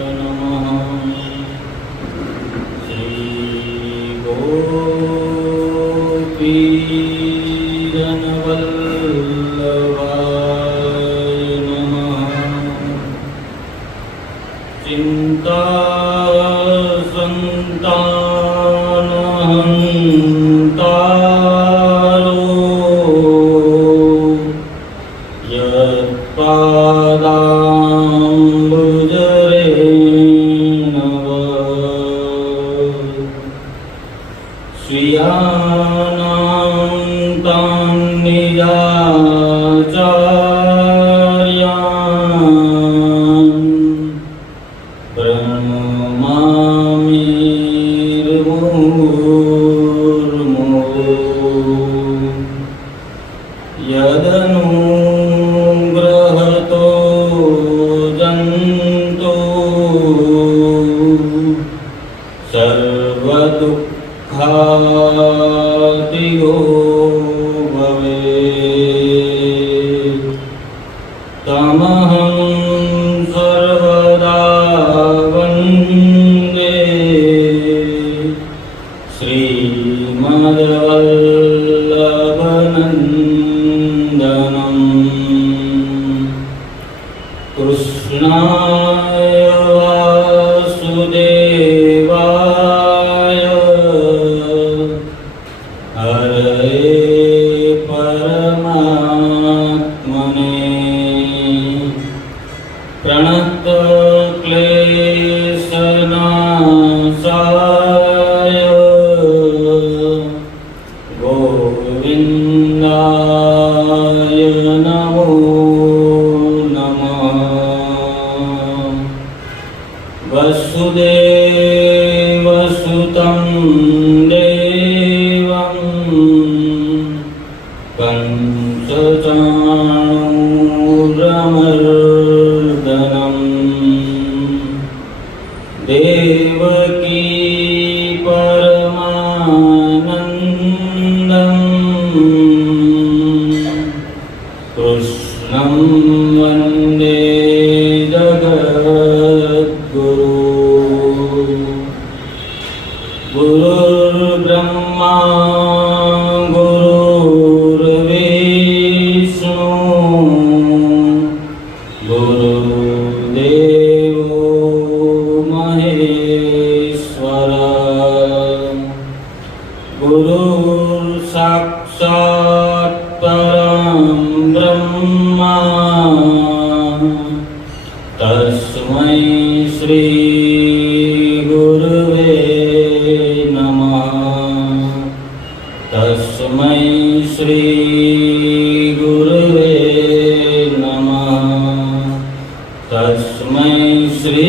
नमः। श्रीगोपीजनवल्लभाय नमः। चिन्तासन्तानहन्तारो यत्पादाम्बुजरेणव स्वीयानां तान्निजाचार्यान् प्रणमामिर्मुहुर्मुहुः। यदनुग्रहतो जन्तु सर्वदुःखातिगो भवेत् तमहं सर्वदा वन्दे श्रीमद्वल्लभनन्दनम्। कृष्णाय वासुदेवाय हरये परमात्मने प्रणतक्लेशनाशाय गोविन्दाय नमो नमः। वसुदेवसुतं देवं कंसचाणूरमर्दनम् देवकी परमानन्दम् कृष्णं वन्दे जगद्गुरु। गुरुर्ब्रह्मा गुरुर्विष्णु गुरुर्देवो महेश्वर गुरुर्साक्षात् परं ब्रह्मा तस्मै श्री गुरुवे नमः। तस्मै श्री गुरुवे नमः। तस्मै श्री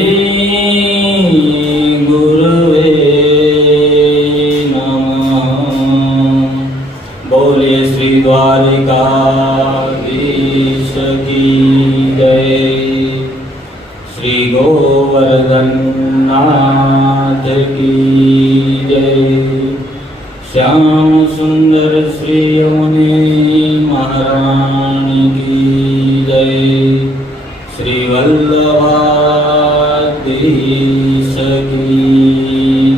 गुरुवे नमः। बोलिए श्री द्वारिकाधीश की जय। श्री गोवर्धननाथ की जय। श्याम सुंदर श्री यमुने महारानी की जय। श्री वल्लभाधीश की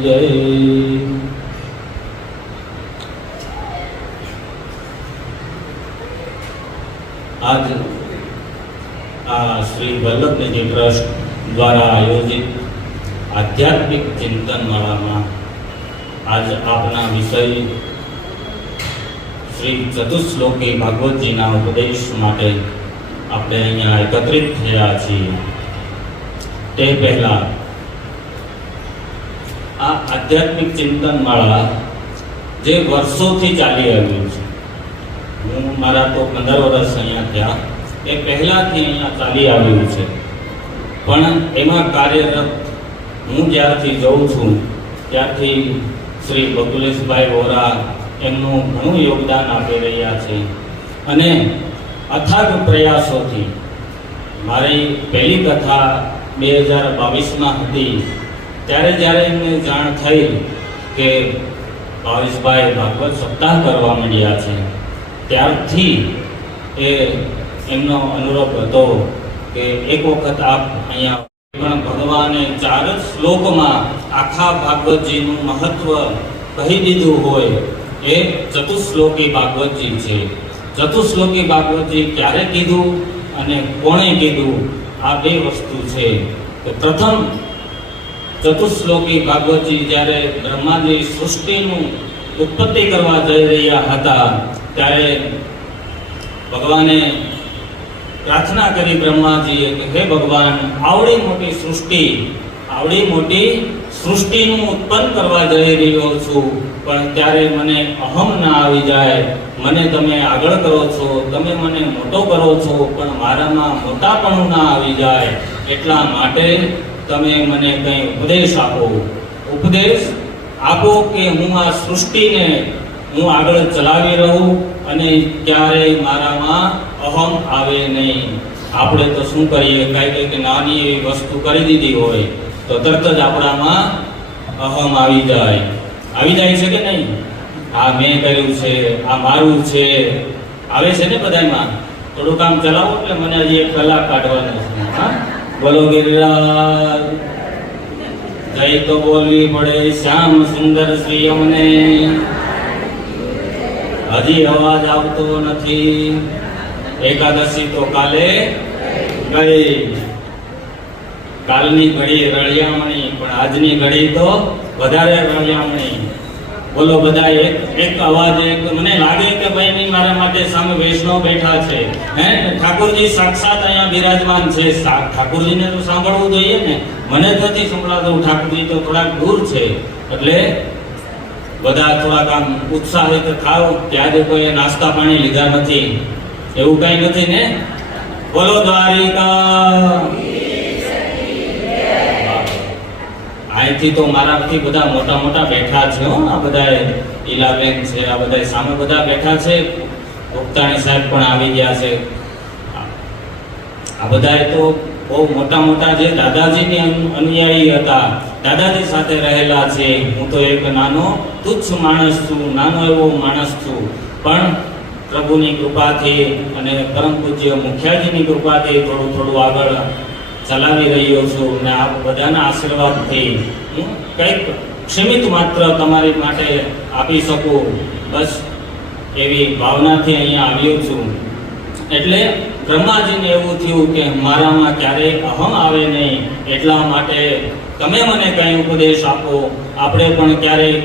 जय। आज श्री वल्लभनिधि ट्रस्ट द्वारा आयोजित आध्यात्मिक चिंतन मेळामां आज आपना विषय श्री चतुश्लोकी भागवतजीना उपदेश माटे આપણે અહીંયા એકત્રિત થયા છીએ। તે પહેલા આ આધ્યાત્મિક ચિંતન માળા જે વર્ષોથી ચાલી આવ્યું છે, હું મારા તો 15 વર્ષ અહીંયા થયા, એ પહેલાથી અહીંયા ચાલી આવ્યું છે, પણ એમાં કાર્યરત હું જ્યારથી જોઉં છું ત્યારથી શ્રી બકુલેશભાઈ વોરા એમનું ઘણું યોગદાન આપી રહ્યા છે અને અથાગ પ્રયાસોથી મારી પહેલી કથા 2022માં હતી ત્યારે જ્યારે એમને જાણ થઈ કે ભાવેશભાઈ ભાગવત સપ્તાહ કરવા માંડ્યા છે ત્યારથી એ એમનો અનુરોધ હતો કે એક વખત આપ અહીંયા પણ ભગવાને 4 જ શ્લોકમાં આખા ભાગવતજીનું મહત્વ કહી દીધું હોય એ ચતુશ્લોકી ભાગવતજી છે. ચતુશ્લોકી ભાગવતજી ક્યારે કીધું અને કોણે કીધું, આ 2 વસ્તુ છે. તો પ્રથમ ચતુશ્લોકી ભાગવતજી જ્યારે બ્રહ્માજી સૃષ્ટિનું ઉત્પત્તિ કરવા જઈ રહ્યા હતા ત્યારે ભગવાને પ્રાર્થના કરી બ્રહ્માજીએ કે હે ભગવાન, આવડી મોટી સૃષ્ટિનું ઉત્પન્ન કરવા જઈ રહ્યો છું, પણ ત્યારે મને અહમ ના આવી જાય. મને તમે આગળ કરો છો, તમે મને મોટો કરો છો, પણ મારામાં મોટાપણું ના આવી જાય. એટલા માટે તમે મને કંઈ ઉપદેશ આપો કે હું આ સૃષ્ટિને હું આગળ ચલાવી રહું અને ક્યારેય મારામાં અહમ આવે નહીં. આપણે તો શું કરીએ, કાંઈક નાની એવી વસ્તુ કરી દીધી હોય તો તરત જ આપણામાં અહમ આવી જાય છે કે નહીં? આ મેં કર્યું છે, આ મારું છે, આવે છે ને બધામાં. થોડું કામ ચલાવો એટલે મને હજી 1 કલાક કાઢવાનો છે. હા, બોલો ગિરિરાજ જય તો બોલવી પડે શ્યામ સુંદર શ્રી અમને. હજી અવાજ આવતો નથી. એકાદશી તો કાલે ગઈ. કાલની ઘડી રળિયામણી, પણ આજની ઘડી તો વધારે રળિયામણી. બોલો બધા એક અવાજ. મને લાગે કે ભાઈ મારા માટે સામે વૈષ્ણવ બેઠા છે. ઠાકોરજી સાક્ષાત અહીંયા બિરાજમાન છે. ઠાકોરજીને તો સાંભળવું જોઈએ ને. મને તો નથી સંભળાતું, ઠાકોરજી તો થોડાક દૂર છે. એટલે બધા થોડાક આમ ઉત્સાહિત થાવ કે આજે કોઈ નાસ્તા પાણી લીધા નથી, એવું કઈ નથી ને? બોલો દ્વારિકા. અહીંથી તો મારાથી બધા મોટા બેઠા છે. આ બધા ઈલાબેન છે, આ બધા સામે બધા બેઠા છે. ગુપ્તાણી સાહેબ પણ આવી ગયા છે. આ બધા તો બહુ મોટા જે દાદાજીની અનુયાયી હતા, દાદાજી સાથે રહેલા છે. હું તો એક નાનો તુચ્છ માણસ છું, નાનો એવો માણસ છું, પણ પ્રભુની કૃપાથી અને પરમ પૂજ્ય મુખ્યાજીની કૃપાથી થોડું આગળ ચલાવી રહ્યો છું. અને આ બધાના આશીર્વાદથી હું કંઈક ક્ષમિત માત્ર તમારી માટે આપી શકું, બસ એવી ભાવનાથી અહીંયા આવ્યો છું. એટલે બ્રહ્માજીને એવું થયું કે મારામાં ક્યારેય અહમ આવે નહીં, એટલા માટે તમે મને કંઈ ઉપદેશ આપો. આપણે પણ ક્યારેય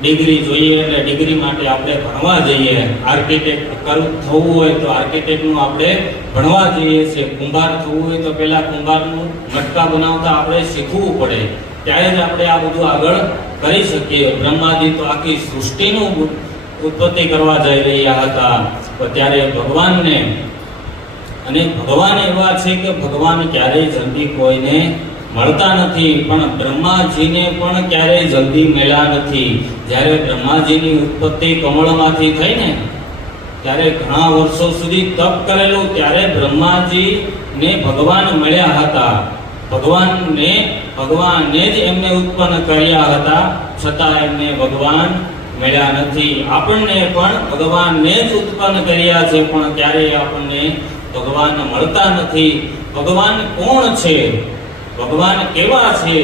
ડિગ્રી જોઈએ એટલે ડિગ્રી માટે આપણે ભણવા જઈએ. આર્કિટેક્ટ થવું હોય તો આર્કિટેક્ટનું આપણે ભણવા જઈએ છીએ. કુંભાર થવું હોય તો પહેલા કુંભારનું મટકા બનાવતા આપણે શીખવું પડે, ત્યારે જ આપણે આ બધું આગળ કરી શકીએ. બ્રહ્માજી તો આખી સૃષ્ટિનું ઉત્પત્તિ કરવા જઈ રહ્યા હતા. તો ત્યારે ભગવાનને, અને ભગવાન એવા છે કે ભગવાન ક્યારેય જલ્દી કોઈને મળતા નથી, પણ બ્રહ્માજીને પણ ક્યારેય જલ્દી મળ્યા નથી. જ્યારે બ્રહ્માજીની ઉત્પત્તિ કમળમાંથી થઈ ને, ત્યારે ઘણા વર્ષો સુધી તપ કરેલું, ત્યારે બ્રહ્માજીને ભગવાન મળ્યા હતા. ભગવાનને જ એમને ઉત્પન્ન કર્યા હતા, છતાં એમને ભગવાન મળ્યા નથી. આપણને પણ ભગવાનને જ ઉત્પન્ન કર્યા છે, પણ ક્યારેય આપણને ભગવાન મળતા નથી. ભગવાન કોણ છે, ભગવાન કેવા છે,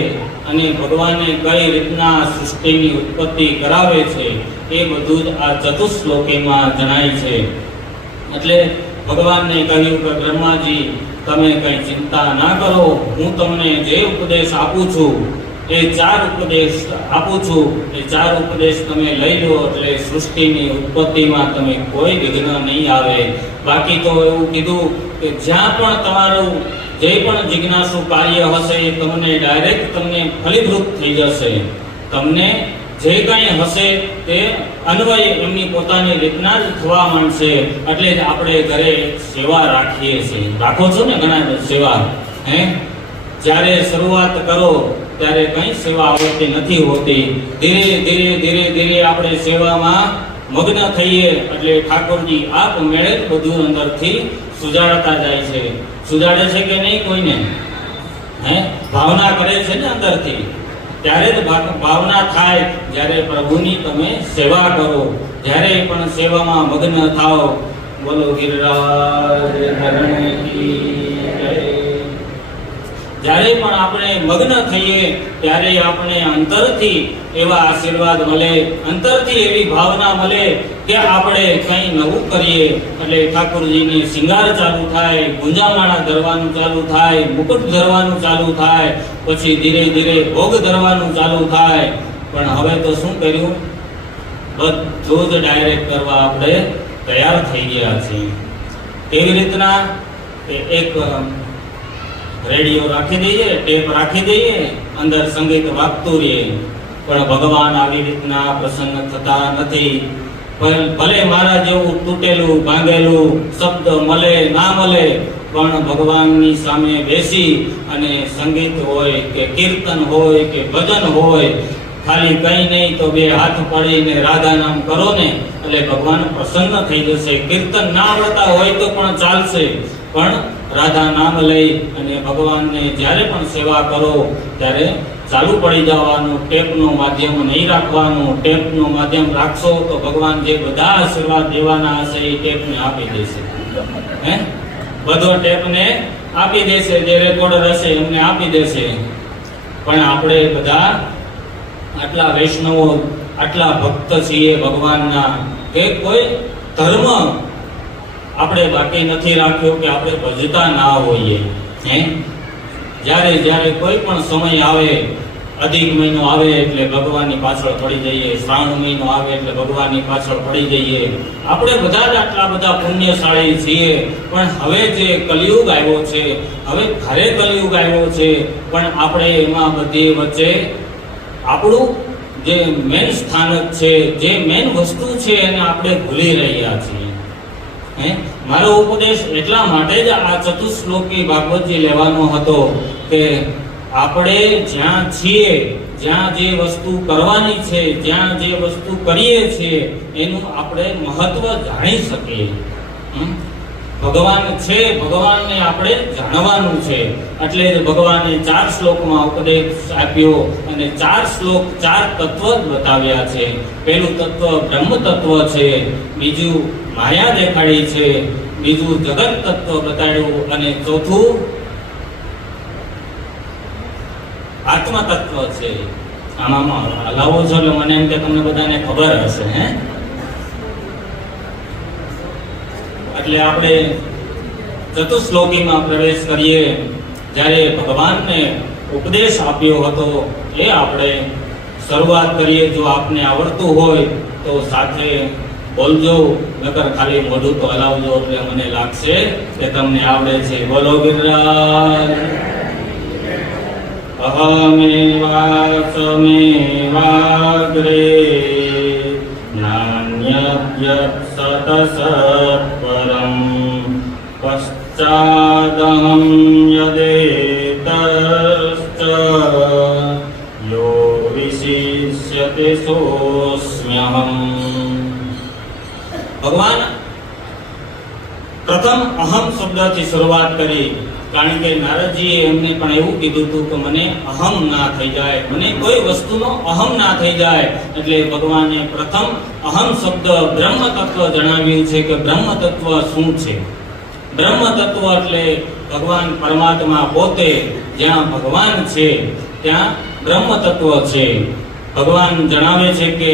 અને ભગવાને કઈ રીતના સૃષ્ટિની ઉત્પત્તિ કરાવે છે, એ બધું જ આ ચતુશ્લોકીમાં જણાય છે. એટલે ભગવાનને કહ્યું કે બ્રહ્માજી, તમે કઈ ચિંતા ના કરો, હું તમને જે ઉપદેશ આપું છું એ 4 ઉપદેશ આપું છું, એ 4 ઉપદેશ તમે લઈ લો એટલે સૃષ્ટિની ઉત્પત્તિમાં તમે કોઈ વિઘ્ન નહીં આવે. બાકી તો એવું કીધું કે જ્યાં પણ તમારું જે પણ જિજ્ઞાસુ કાર્ય હશે એ તમને ફલીભૂત થઈ જશે. તમને જે કંઈ હશે તે અન્વય એમની પોતાની રીતના જ થવા માંડશે. એટલે જ આપણે ઘરે સેવા રાખીએ છીએ. રાખો છો ને ઘણા સેવા? જ્યારે શરૂઆત કરો ત્યારે કંઈ સેવા આવડતી નથી હોતી. ધીરે આપણે સેવામાં મગ્ન થઈએ એટલે ઠાકોરજી આપમેળે જ બધું અંદરથી સુજાડતા જાય છે. સુજાડે છે કે નહીં કોઈને? ભાવના કરે છે ને અંદરથી, ત્યારે જ ભાવના થાય જ્યારે પ્રભુની તમે સેવા કરો. જ્યારે પણ સેવામાં મગ્ન થાઓ. બોલો ગિરિરાજ ધરણી કી જય. જ્યારે પણ આપણે મગ્ન થઈએ ત્યારે આપણે અંતરથી એવા આશીર્વાદ મળે, અંતરથી એવી ભાવના મળે કે આપણે કંઈ નવું કરીએ એટલે ઠાકોરજીની શિંગાર ચાલુ થાય, ગુંજામાળા ધરવાનું ચાલુ થાય, મુકુટ ધરવાનું ચાલુ થાય, પછી ધીરે ધીરે ભોગ ધરવાનું ચાલુ થાય. પણ હવે તો શું કર્યું? બધું જ ડાયરેક્ટ કરવા આપણે તૈયાર થઈ ગયા છીએ. કેવી રીતના? એક રેડિયો રાખી દઈએ, ટેપ રાખી દઈએ, અંદર સંગીત વાગતું રહે, પણ ભગવાન આવી રીતના પ્રસન્ન થતા નથી. ભલે મારા જેવું તૂટેલું ભાંગેલું શબ્દ મળે ના મળે, પણ ભગવાનની સામે બેસી અને સંગીત હોય કે કીર્તન હોય કે ભજન હોય, ખાલી કઈ નહીં તો બે હાથ પડીને રાધા નામ કરો ને એટલે ભગવાન પ્રસન્ન થઈ જશે. કીર્તન ના આવડતા હોય તો પણ ચાલશે, પણ રાધા નામ લઈ અને ભગવાનને જ્યારે પણ સેવા કરો ત્યારે ચાલુ પડી જવાનું. ટેપનું માધ્યમ નહીં રાખવાનું. ટેપનું માધ્યમ રાખશો તો ભગવાન જે બધા આશીર્વાદ દેવાના હશે એ ટેપને આપી દેશે. બધો ટેપને આપી દેશે, જે રેકોર્ડર હશે એમને આપી દેશે. પણ આપણે બધા આટલા વૈષ્ણવો, આટલા ભક્ત છીએ ભગવાનના કે કોઈ ધર્મ આપણે બાકી નથી રાખ્યો કે આપણે ભજતા ના હોઈએ. જ્યારે કોઈ પણ સમય આવે, અધિક મહિનો આવે એટલે ભગવાનની પાછળ પડી જઈએ, શ્રાવણ મહિનો આવે એટલે ભગવાનની પાછળ પડી જઈએ. આપણે બધા જ આટલા બધા પુણ્યશાળી છીએ, પણ હવે જે કલિયુગ આવ્યો છે, હવે ઘરે કલિયુગ આવ્યો છે, પણ આપણે એમાં બધી વચ્ચે આપણું જે મેન સ્થાનક છે, જે મેન વસ્તુ છે એને આપણે ભૂલી રહ્યા છીએ. મારો ઉપદેશ એટલા માટે જ આ ચતુશ્લોકી ભાગવતજી લેવાનો હતો કે આપણે જ્યાં છીએ, જ્યાં જે વસ્તુ કરવાની છે, જ્યાં જે વસ્તુ કરીએ છીએ એનું આપણે મહત્વ જાણી શકીએ. ભગવાન છે, ભગવાનને આપણે જાણવાનું છે. એટલે ભગવાને 4 શ્લોકમાં ઉપદેશ આપ્યો અને 4 શ્લોક 4 તત્વ બતાવ્યા છે. પહેલું તત્વ બ્રહ્મ તત્વ છે, બીજું માયા દેખાડી છે, બીજું જગત તત્વ બતાડ્યું અને ચોથું આત્મા તત્વ છે. આમાં હલાવો છો એટલે મને એમ કે તમને બધાને ખબર હશે. એટલે આપણે ચતુશ્લોકીમાં પ્રવેશ કરીએ. જ્યારે ભગવાનને ઉપદેશ આપ્યો હતો એ આપણે શરૂઆત કરીએ. જો આપને આવડતું હોય તો સાથે બોલજો, નકર ખાલી મોઢું તો હલાવજો એટલે મને લાગશે કે તમને આવડે છે. બોલો ગિરિરાજ. અહમેવાસમેવાગ્રે નાન્યદ્યત સતસત્પરમ પશ્ચાદહં યદેતશ્ચ યો વિશિષ્યતે સોऽસ્મ્યહં. ભગવાન પ્રથમ અહમ શબ્દથી શરૂઆત કરી, કારણ કે નારદજીએ એમને પણ એવું કીધું હતું કે મને અહમ ના થઈ જાય, મને કોઈ વસ્તુનો અહમ ના થઈ જાય. એટલે ભગવાને પ્રથમ અહમ શબ્દ બ્રહ્મ તત્વ જણાવ્યું છે કે બ્રહ્મ તત્વ શું છે. બ્રહ્મ તત્વ એટલે ભગવાન પરમાત્મા પોતે. જ્યાં ભગવાન છે ત્યાં બ્રહ્મ તત્વ છે. ભગવાન જણાવે છે કે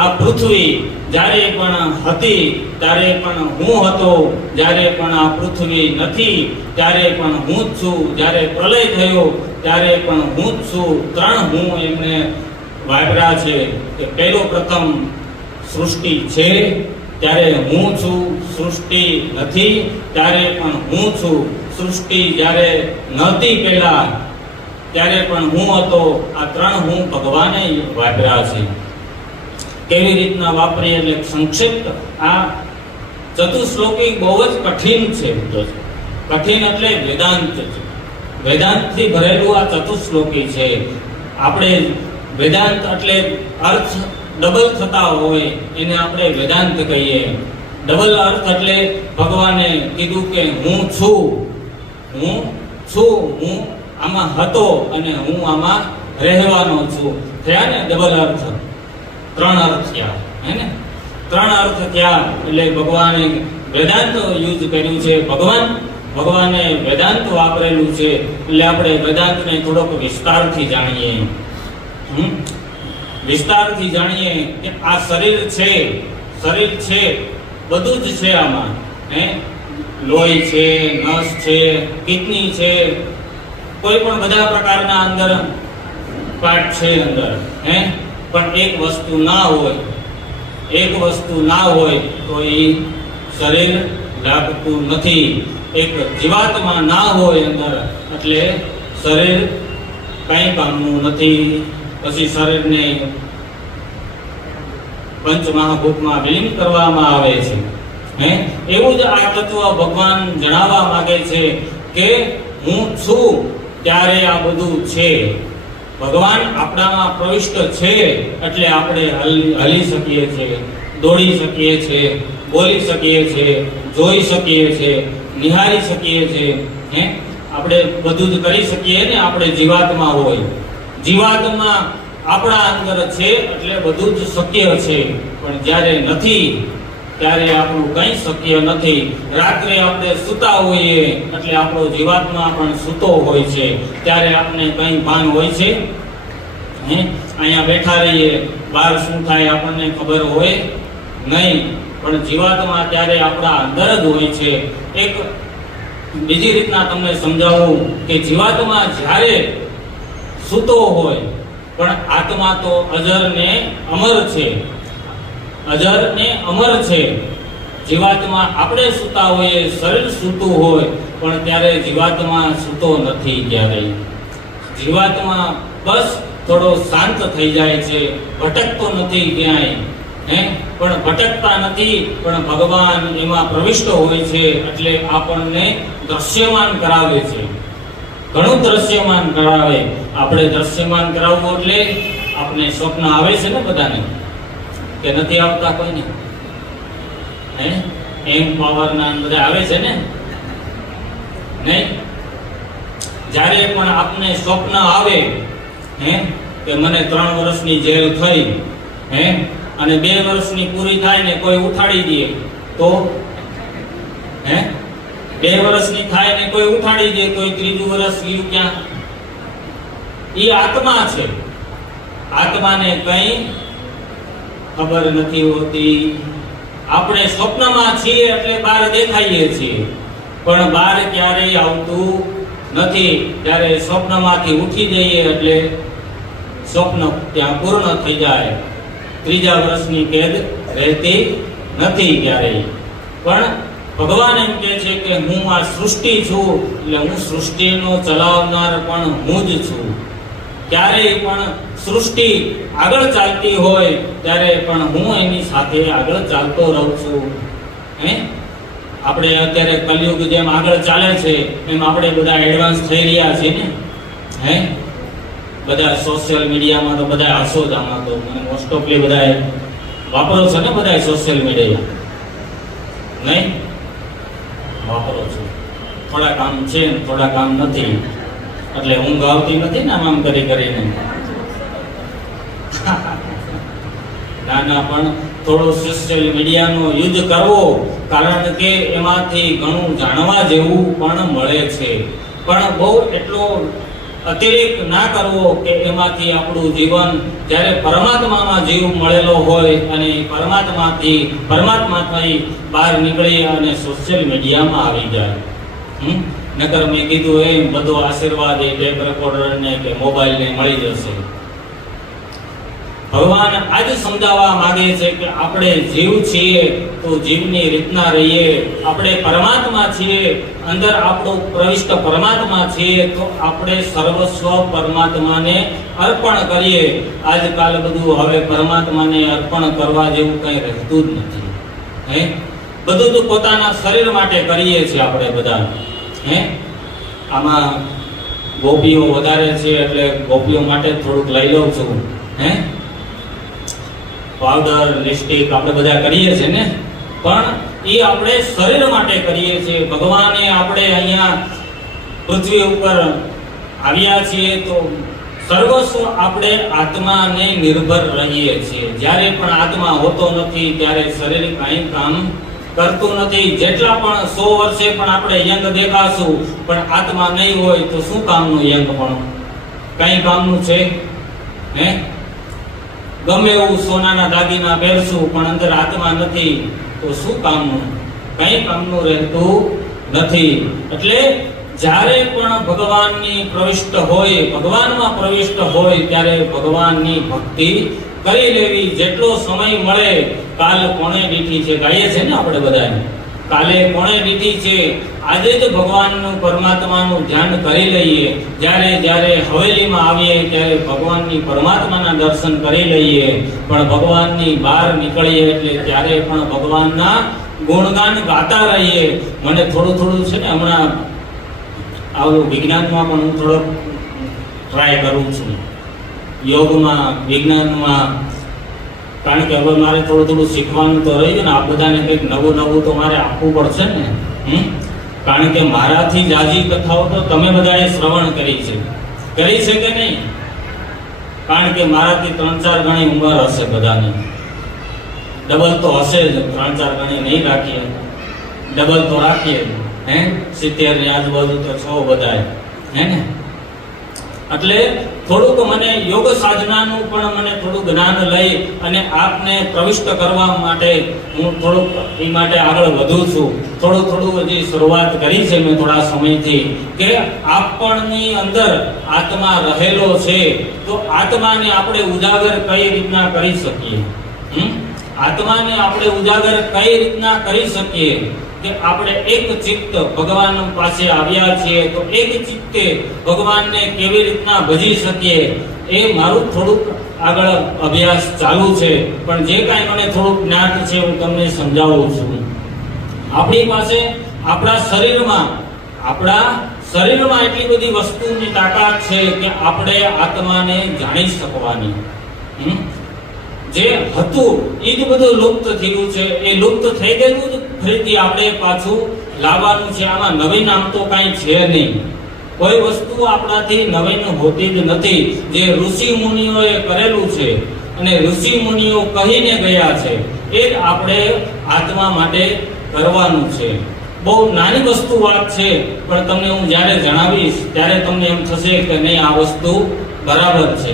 આ પૃથ્વી જ્યારે પણ હતી ત્યારે પણ હું હતો, જ્યારે પણ આ પૃથ્વી નથી ત્યારે પણ હું જ છું, જ્યારે પ્રલય થયો ત્યારે પણ હું જ છું. 3 હું એમને વાપર્યા છે કે પહેલો પ્રથમ સૃષ્ટિ છે ત્યારે હું છું, સૃષ્ટિ નથી ત્યારે પણ હું છું, સૃષ્ટિ જ્યારે નહોતી પહેલા ત્યારે પણ હું હતો. આ 3 હું ભગવાને વાપર્યા છે. કેવી રીતના વાપરીએ એટલે સંક્ષિપ્ત. આ ચતુશ્લોકી બહુ જ કઠિન છે. કઠિન એટલે વેદાંત છે. વેદાંતથી ભરેલું આ ચતુશ્લોકી છે. આપણે વેદાંત એટલે અર્થ ડબલ થતા હોય એને આપણે વેદાંત કહીએ. ડબલ અર્થ એટલે ભગવાને કીધું કે હું છું, હું છું, હું આમાં હતો અને હું આમાં રહેવાનો છું. થયા ને ડબલ અર્થ. 3 અર્થ થયા, હે ને? 3 અર્થ થયા એટલે ભગવાને વેદાંત યુઝ કર્યું છે. ભગવાન ભગવાને વેદાંત વાપરેલું છે, એટલે આપણે વેદાંતને થોડોક વિસ્તારથી જાણીએ. વિસ્તારથી જાણીએ કે આ શરીર છે, બધું જ છે આમાં. લોહી છે, નસ છે, કિડની છે, કોઈ પણ બધા પ્રકારના અંદર પાર્ટ છે અંદર. પણ એક વસ્તુ ના હોય તો એ શરીર લાગતું નથી. એક જીવાત્મા ના હોય અંદર એટલે શરીર કઈ કામનું નથી. પછી શરીરને પંચમહાભૂતમાં વિલીન કરવામાં આવે છે. એવું જ આ તત્વ ભગવાન જણાવવા માંગે છે કે હું છું ત્યારે આ બધું છે. ભગવાન આપણામાં પ્રવિષ્ટ છે એટલે આપણે હલી શકીએ છીએ, દોડી શકીએ છીએ, બોલી શકીએ છીએ, જોઈ શકીએ છીએ, નિહાળી શકીએ છીએ. આપણે બધું જ કરી શકીએ ને. આપણે જીવાત્મા હોય, જીવાત્મા આપણા અંદર છે એટલે બધું જ શક્ય છે. પણ જ્યારે નથી ત્યારે આપણું કંઈ શક્ય નથી. રાત્રે આપણે સૂતા હોઈએ એટલે આપણો જીવાત્મા પણ સૂતો હોય છે, ત્યારે આપણે કંઈ ભાન હોય છે? અહીંયા બેઠા રહીએ, બહાર શું થાય આપણને ખબર હોય નહીં. પણ જીવાત્મા ત્યારે આપણા અંદર જ હોય છે. એક બીજી રીતના તમને સમજાવું કે જીવાત્મા જ્યારે સૂતો હોય, પણ આત્મા તો અજર ને અમર છે. જીવાત્મા આપણે સૂતા હોઈએ, શરીર સૂતું હોય, પણ ત્યારે જીવાત્મા સૂતો નથી ક્યારેય. જીવાત્મા બસ થોડો શાંત થઈ જાય છે, ભટકતો નથી ક્યાંય. પણ ભટકતા નથી, પણ ભગવાન એમાં પ્રવિષ્ટ હોય છે એટલે આપણને દ્રશ્યમાન કરાવે છે. ઘણું દ્રશ્યમાન કરાવે. આપણે દ્રશ્યમાન કરાવવું એટલે આપણે સ્વપ્ન આવે છે ને બધાને, કે નથી આવતા કોઈને? એમ પાવરના બધા આવે છે ને? નહીં? જ્યારે પણ આપને સ્વપ્ન આવે કે મને 3 વર્ષની જેલ થઈ, અને 2 વર્ષની પૂરી થાય ને કોઈ ઉઠાડી દે તો 2 વર્ષની થાય ને કોઈ ઉઠાડી દે તો 3જું વર્ષ ગયું ક્યાં? એ આત્મા છે. આત્માને કઈ ખબર નથી હોતી. આપણે સ્વપ્નમાં છીએ એટલે બહાર દેખાઈએ છીએ, પણ બહાર ક્યારેય આવતું નથી. ત્યારે સ્વપ્નમાંથી ઉઠી જઈએ એટલે સ્વપ્ન ત્યાં પૂર્ણ થઈ જાય. 3જા વર્ષની કેદ રહેતી નથી ક્યારેય. પણ ભગવાન એમ કહે છે કે હું આ સૃષ્ટિ છું, એટલે હું સૃષ્ટિનો ચલાવનાર પણ હું જ છું. ક્યારેય પણ સૃષ્ટિ આગળ ચાલતી હોય ત્યારે પણ હું એની સાથે આગળ ચાલતો રહું છું. આપણે અત્યારે કલયુગ જેમ આગળ ચાલે છે એમ આપણે બધા એડવાન્સ થઈ રહ્યા છીએ ને. બધા સોશિયલ મીડિયામાં તો બધા હસો જ. આમાં તો મને મોસ્ટ ઓફલી બધા વાપરો છો ને, બધા સોશિયલ મીડિયા નહીં વાપરો છો. થોડા કામ છે ને થોડા કામ નથી, એટલે ઊંઘ આવતી નથી ને આમ કરીને. નાના પણ થોડો સોશિયલ મીડિયાનો યુઝ કરવો, કારણ કે એમાંથી ઘણું જાણવા જેવું પણ મળે છે. પણ બહુ એટલો અતિરેક ના કરવો કે એમાંથી આપણું જીવન, જ્યારે પરમાત્મામાં જીવ મળેલો હોય અને પરમાત્માથી બહાર નીકળી અને સોશિયલ મીડિયામાં આવી જાય. નકર મેં કીધું એમ બધો આશીર્વાદ એ ટેપ રેકોર્ડરને કે મોબાઈલને મળી જશે. ભગવાન આજ સમજાવવા માંગે છે કે આપણે જીવ છીએ તો જીવની રીતના રહીએ. આપણે પરમાત્મા છીએ, અંદર આપણો પ્રવિષ્ટ પરમાત્મા છીએ, તો આપણે સર્વસ્વ પરમાત્માને અર્પણ કરીએ. આજકાલ બધું હવે પરમાત્માને અર્પણ કરવા જેવું કંઈ રહેતું જ નથી. બધું તો પોતાના શરીર માટે કરીએ છીએ આપણે બધા. આમાં ગોપીઓ વધારે છે એટલે ગોપીઓ માટે થોડુંક લઈ લઉં છું. પાવડર, લિપસ્ટિક આપણે બધા કરીએ છીએ ને, પણ એ આપણે શરીર માટે કરીએ છીએ. ભગવાને આપણે અહીંયા પૃથ્વી ઉપર આવ્યા છીએ તો સર્વસ્વ આપણે આત્માને નિર્ભર રહીએ છીએ. જ્યારે પણ આત્મા હોતો નથી ત્યારે શરીર કાંઈ કામ કરતું નથી. જેટલા પણ 100 વર્ષે પણ આપણે યંગ દેખાશું, પણ આત્મા નહીં હોય તો શું કામનું યંગ? પણ કઈ કામનું છે? હે, ગમે એવું સોનાના દાગીના પહેરશું પણ અંદર આત્મા નથી તો શું કામનું? કઈ કામનું રહેતું નથી. એટલે જ્યારે પણ ભગવાનની પ્રવિષ્ટ હોય, ભગવાનમાં પ્રવિષ્ટ હોય ત્યારે ભગવાનની ભક્તિ કરી લેવી. જેટલો સમય મળે, કાલ કોણે દીઠી છે ગાઈએ છે ને આપણે બધાને, કાલે કોણે દીઠી છે, આજે જ ભગવાનનું પરમાત્માનું ધ્યાન કરી લઈએ. જ્યારે જ્યારે હવેલીમાં આવીએ ત્યારે ભગવાનની પરમાત્માના દર્શન કરી લઈએ, પણ ભગવાનની બહાર નીકળીએ એટલે ત્યારે પણ ભગવાનના ગુણગાન ગાતા રહીએ. મને થોડું છે ને હમણાં આવું વિજ્ઞાનમાં પણ હું થોડોક ટ્રાય કરું છું, યોગમાં, વિજ્ઞાનમાં, કારણ કે હવે મારે થોડું શીખવાનું તો રહ્યું ને. આ બધાને કંઈક નવું તો મારે આપવું પડશે ને. કારણ કે મારાથી જાજી કથાઓ તો તમે બધાએ શ્રવણ કરી છે કે નહીં? કારણ કે મારાથી 3-4 ગણી ઉંમર હશે બધાની. ડબલ તો હશે જ, 3-4 ગણી નહીં રાખીએ, ડબલ તો રાખીએ. 70 ની આજુબાજુ તો છો બધાએ, હે ને? એટલે થોડુંક મને યોગ સાધનાનું પણ મને થોડું જ્ઞાન લઈ અને આપને પ્રવિષ્ટ કરવા માટે હું થોડુંક એ માટે આગળ વધુ છું. થોડું હજી શરૂઆત કરી છે મેં થોડા સમયથી, કે આપણની અંદર આત્મા રહેલો છે તો આત્માને આપણે ઉજાગર કઈ રીતના કરી શકીએ? આત્માને આપણે ઉજાગર કઈ રીતના કરી શકીએ? કે આપણે એક ચિત્ત ભગવાન પાસે આવ્યા છીએ તો એક ચિત્તે ભગવાનને કેવી રીતના ભજી શકીએ એ મારું થોડુંક આગળ અભ્યાસ ચાલુ છે. પણ જે કાંઈ મને થોડુંક જ્ઞાન છે હું તમને સમજાવું છું. આપણી પાસે આપણા શરીરમાં એટલી બધી વસ્તુની તાકાત છે કે આપણે આત્માને જાણી શકવાની. જે હતું એ જ બધું લુપ્ત થયું છે. એ લુપ્ત થઈ ગયેલું જ ફરીથી આપણે પાછું લાવવાનું છે. આમાં નવીન આમ તો કાંઈ છે નહીં. કોઈ વસ્તુ આપણાથી નવીન હોતી જ નથી. જે ઋષિ મુનિઓએ કરેલું છે અને ઋષિ મુનિઓ કહીને ગયા છે એ જ આપણે આત્મા માટે કરવાનું છે. બહુ નાની વસ્તુ વાત છે, પણ તમને હું જ્યારે જણાવીશ ત્યારે તમને એમ થશે કે નહીં આ વસ્તુ બરાબર છે.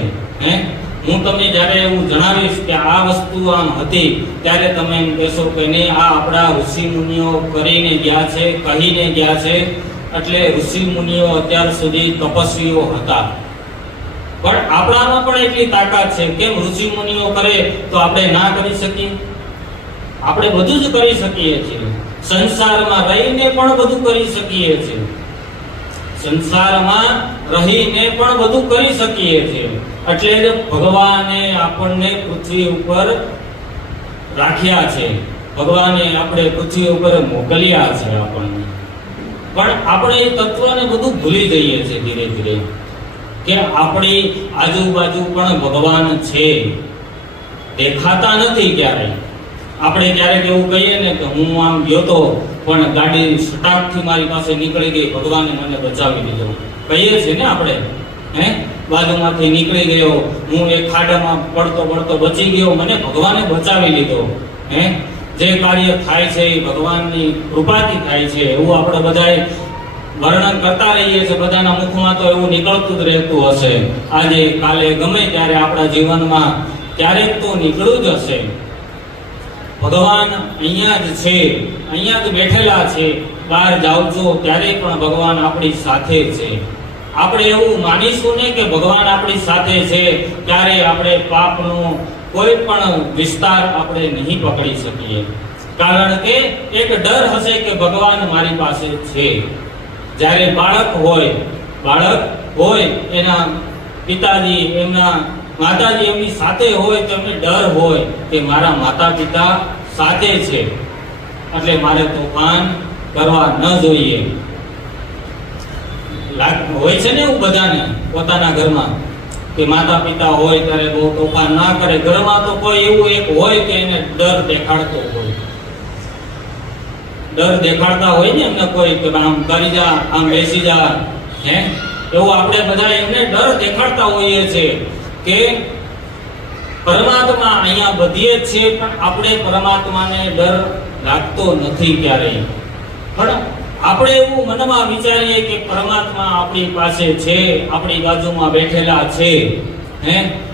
હું તમને જ્યારે એવું જણાવીશ કે આ વસ્તુ આમ હતી ત્યારે તમે એમ કહેશો કે નહીં આ આપણા ઋષિ મુનિઓ કરીને ગયા છે, કહીને ગયા છે. એટલે ઋષિ મુનિઓ અત્યાર સુધી તપસ્વીઓ હતા, પણ આપણામાં પણ એટલી તાકાત છે. કેમ ઋષિ મુનિઓ કરે તો આપણે ના કરી શકીએ? આપણે બધું જ કરી શકીએ છીએ. સંસારમાં રહીને પણ બધું કરી શકીએ છીએ. સંસારમાં રહીને પણ બધું કરી શકીએ છીએ. એટલે ભગવાને આપણને પૃથ્વી ઉપર રાખ્યા છે, ભગવાને આપણે પૃથ્વી ઉપર મોકલ્યા છે આપણને. પણ આપણે એ તત્વને બધું ભૂલી જઈએ છીએ ધીરે ધીરે, કે આપણી આજુબાજુ પણ ભગવાન છે, દેખાતા નથી ક્યારેય. આપણે ક્યારેક એવું કહીએ ને કે હું આમ ગયો તો પણ ગાડી સટાકથી મારી પાસે નીકળી ગઈ, ભગવાને મને બચાવી લીધો. કહીએ છીએ ને આપણે, બાજુમાંથી નીકળી ગયો, હું એક ખાડામાં પડતો બચી ગયો, મને ભગવાને બચાવી લીધો. જે કાર્ય થાય છે એ ભગવાનની કૃપાથી થાય છે એવું આપણે બધાએ વર્ણન કરતા રહીએ છીએ. બધાના મુખમાં તો એવું નીકળતું જ રહેતું હશે. આજે કાલે ગમે ત્યારે આપણા જીવનમાં ક્યારેક તો નીકળ્યું જ હશે. ભગવાન અહીંયા જ છે, અહીંયા જ બેઠેલા છે. બહાર જાવ છો ત્યારે પણ ભગવાન આપણી સાથે છે. આપણે એવું માનીશું ને કે ભગવાન આપણી સાથે છે ત્યારે આપણે પાપનો કોઈ પણ વિસ્તાર આપણે નહીં પકડી શકીએ. કારણ કે એક ડર હશે કે ભગવાન મારી પાસે છે. જ્યારે બાળક હોય એના પિતાજી, એમના માતાજી એમની સાથે હોય તો એમને ડર હોય કે મારા માતા પિતા સાથે છે, એટલે મારે તોફાન કરવા ન જોઈએ. હોય છે ને એવું બધાને પોતાના ઘરમાં કે માતા પિતા હોય ત્યારે બહુ તોફાન ના કરે. ઘરમાં તો કોઈ એવું એક હોય કે એને ડર દેખાડતો હોય, ડર દેખાડતા હોય ને એમને કોઈ કે આમ કરી જા, આમ બેસી જા, એવું આપણે બધા એમને ડર દેખાડતા હોઈએ છીએ કે પરમાત્મા અહીંયા બધીએ જ છે, પણ આપણે પરમાત્માને ડર લાગતો નથી ક્યારેય. પણ આપણે એવું મનમાં વિચારીએ કે પરમાત્મા આપણી પાસે છે, આપણી બાજુમાં બેઠેલા છે,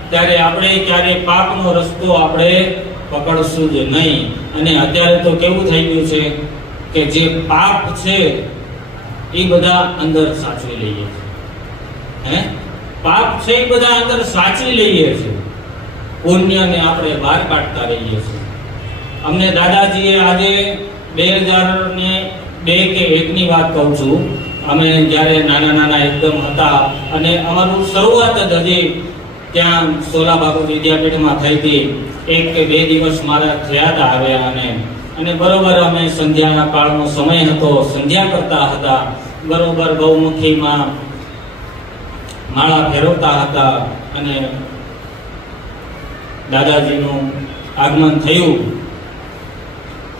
ત્યારે આપણે ક્યારે પાપનો રસ્તો આપણે પકડશું જ નહીં. અને અત્યારે તો કેવું થઈ ગયું છે કે જે પાપ છે એ બધા અંદર સાચવી લઈએ છે. પાપ છે એ બધા અંદર સાચવી લઈએ છે, પુણ્યને આપણે બહાર કાઢતા રહીએ છીએ. અમને દાદાજીએ આજે 2002 કે 1 ની વાત કહું છું, અમે જ્યારે નાના એકદમ હતા અને અમારું શરૂઆત જ હજી ત્યાં સોલાબાગુ વિદ્યાપીઠમાં થઈ હતી. 1 કે 2 દિવસ મારા થયા હતા આવ્યા અને બરોબર અમે સંધ્યાના કાળનો સમય હતો, સંધ્યા કરતા હતા, બરોબર ગૌમુખીમાં માળા ફેરવતા હતા અને દાદાજીનું આગમન થયું.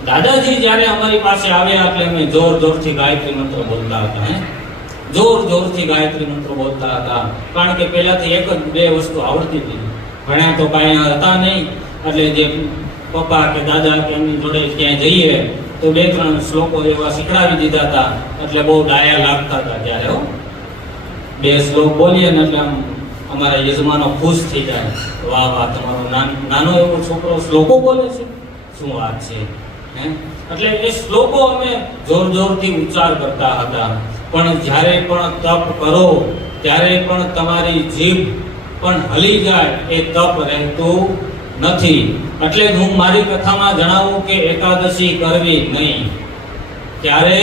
દાદાજી જ્યારે અમારી પાસે આવ્યા એટલે અમે જોરથી ગાયત્રી મંત્ર બોલતા હતા. જોરથી ગાયત્રી મંત્ર બોલતા હતા, કારણ કે પહેલાથી એક જ 2 વસ્તુ આવડતી હતી. ભણ્યા તો કાંઈ હતા નહીં, એટલે જે પપ્પા કે દાદા કે એમની જોડે ક્યાંય જઈએ તો 2-3 શ્લોકો એવા શીખડાવી દીધા હતા, એટલે બહુ ડાયા લાગતા હતા. ત્યારે 2 શ્લોક બોલીએ ને એટલે આમ અમારા યજમાનો ખુશ થઈ જાય, વાહ તમારો નાનો એવો છોકરો શ્લોકો બોલે છે, શું વાત છે. એટલે એ શ્લોકો અમે જોરથી ઉચ્ચાર કરતા હતા. પણ જ્યારે પણ તપ કરો ત્યારે પણ તમારી જીભ પણ હલી જાય, એ તપ રહેતું નથી. એટલે હું મારી કથામાં જણાવું કે એકાદશી કરવી નહીં. ત્યારે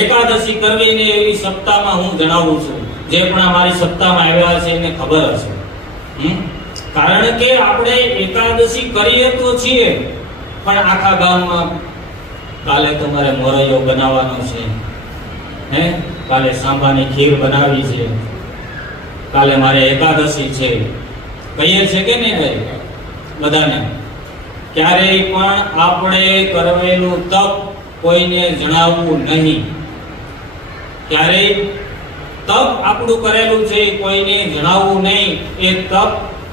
એકાદશી કરવી ને એવી સપ્તાહમાં હું જણાવું છું. જે પણ અમારી સપ્તાહમાં આવ્યા છે એને ખબર હશે. કારણ કે આપણે એકાદશી કરીએ તો છીએ, પણ આખા ગામમાં કાલે તમારે મોરૈયો બનાવવાનો છે, કાલે સાંભાની ખીર બનાવી છે, કાલે મારે એકાદશી છે, કહીએ છે કે નહીં ભાઈ બધાને? ક્યારેય પણ આપણે કરેલું તપ કોઈને જણાવવું નહીં. ક્યારેય તપ આપણું કરેલું છે કોઈને જણાવવું નહીં. એ તપ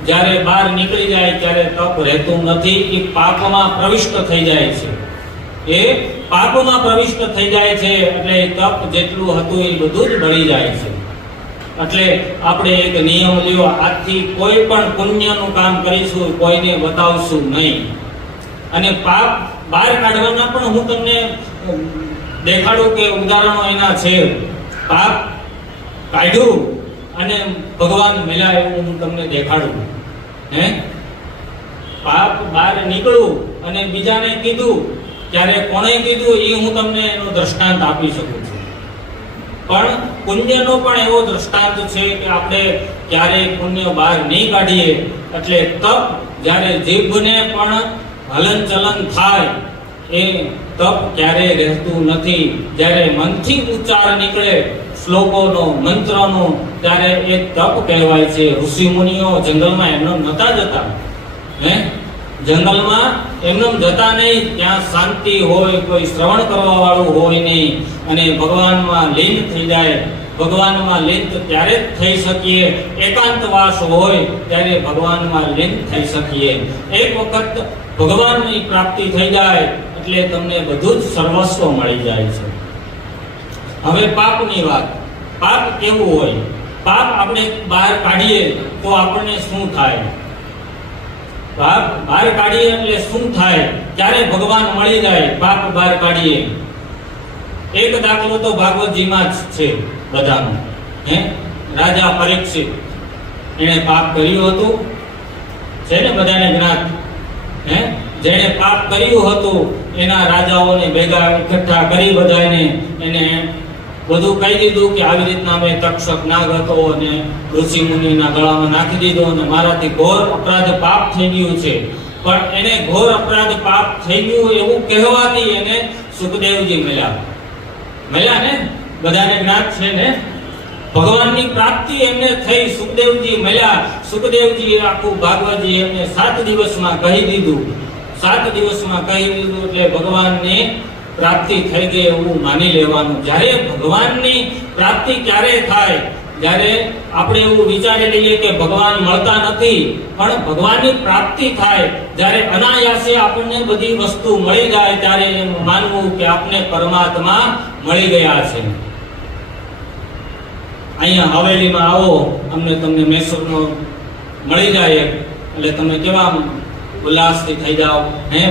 જ્યારે બહાર નીકળી જાય ત્યારે તપ રહેતું નથી, એ પાપમાં પ્રવિષ્ટ થઈ જાય છે. એ પાપમાં પ્રવિષ્ટ થઈ જાય છે એટલે તપ જેટલું હતું એ બધું જ બળી જાય છે. એટલે આપણે એક નિયમ લ્યો, આજથી કોઈ પણ પુણ્યનું કામ કરીશું કોઈને બતાવશું નહીં. અને પાપ બહાર કાઢવાના પણ હું તમને દેખાડું કે ઉદાહરણો એના છે. પાપ કાઢ્યું અને ભગવાન મળ્યા એવું હું તમને દેખાડું. પાપ બહાર નીકળ્યું અને બીજાને કીધું, ત્યારે કોણે કીધું એ હું તમને એનો દ્રષ્ટાંત આપી શકું છું. પણ પુણ્યનો પણ એવો દ્રષ્ટાંત છે કે આપણે ક્યારેય પુણ્ય બહાર નહીં કાઢીએ એટલે તપ જ્યારે જીભને પણ હલનચલન થાય એ તપ ક્યારેય રહેતું નથી. જ્યારે મનથી ઉચ્ચાર નીકળે શ્લોકોનો, મંત્રનો, ત્યારે એ તપ કહેવાય છે. ઋષિ મુનિઓ જંગલમાં એમનો નતા જતા, જંગલમાં એમનો જતા નહીં. ત્યાં શાંતિ હોય, કોઈ શ્રવણ કરવા વાળું હોય નહીં અને ભગવાનમાં લીન થઈ જાય. ભગવાનમાં લીન ત્યારે જ થઈ શકીએ, એકાંતવાસ હોય ત્યારે ભગવાનમાં લીન થઈ શકીએ. એક વખત ભગવાનની પ્રાપ્તિ થઈ જાય એટલે તમને બધું જ સર્વસ્વ મળી જાય છે. હવે પાપની વાત. પાપ કેવું હોય? પાપ આપણે બહાર કાઢીએ તો આપણને શું થાય? પાપ બહાર કાઢીએ એટલે શું થાય? ક્યારે ભગવાન મળી જાય પાપ બહાર કાઢીએ. એક દાખલો તો ભાગવતજીમાં જ છે બધાનો. રાજા પરીક્ષિત એણે પાપ કર્યું હતું, છે ને બધાને જ્ઞાત. જેણે પાપ કર્યું હતું એના રાજાઓને ભેગા એકઠા કરી બધાને એને બધું કહી દીધું કે આવી રીતના મેં તક્ષક નાગ હતો અને ઋષિ મુનિના ગળામાં નાખી દીધો અને મારાથી ઘોર અપરાધ પાપ થઈ ગયું છે. પણ એને ઘોર અપરાધ પાપ થઈ ગયું એવું કહેવાથી એને સુખદેવજી મળ્યા ને, બધાને જ્ઞાત છે ને. ભગવાનની પ્રાપ્તિ એમને થઈ, સુખદેવજી મળ્યા. સુખદેવજી આખું ભાગવતજી એમને 7 દિવસમાં કહી દીધું. 7 દિવસમાં કહી દીધું એટલે ભગવાનને પ્રાપ્તિ થઈ ગઈ એવું માની લેવાનું. જ્યારે ભગવાનની પ્રાપ્તિ ક્યારે થાય? જ્યારે આપણે એવું વિચારી લઈએ કે ભગવાન મળતા નથી, પણ ભગવાનની પ્રાપ્તિ થાય જ્યારે અનાયાસે આપણને બધી વસ્તુ મળી જાય ત્યારે એમ માનવું કે આપણે પરમાત્મા મળી ગયા છે. અહીંયા હવેલીમાં આવો, તમને મૈસૂરનો મળી જાય એટલે તમે કેવા ઉલ્લાસથી થઈ જાઓ,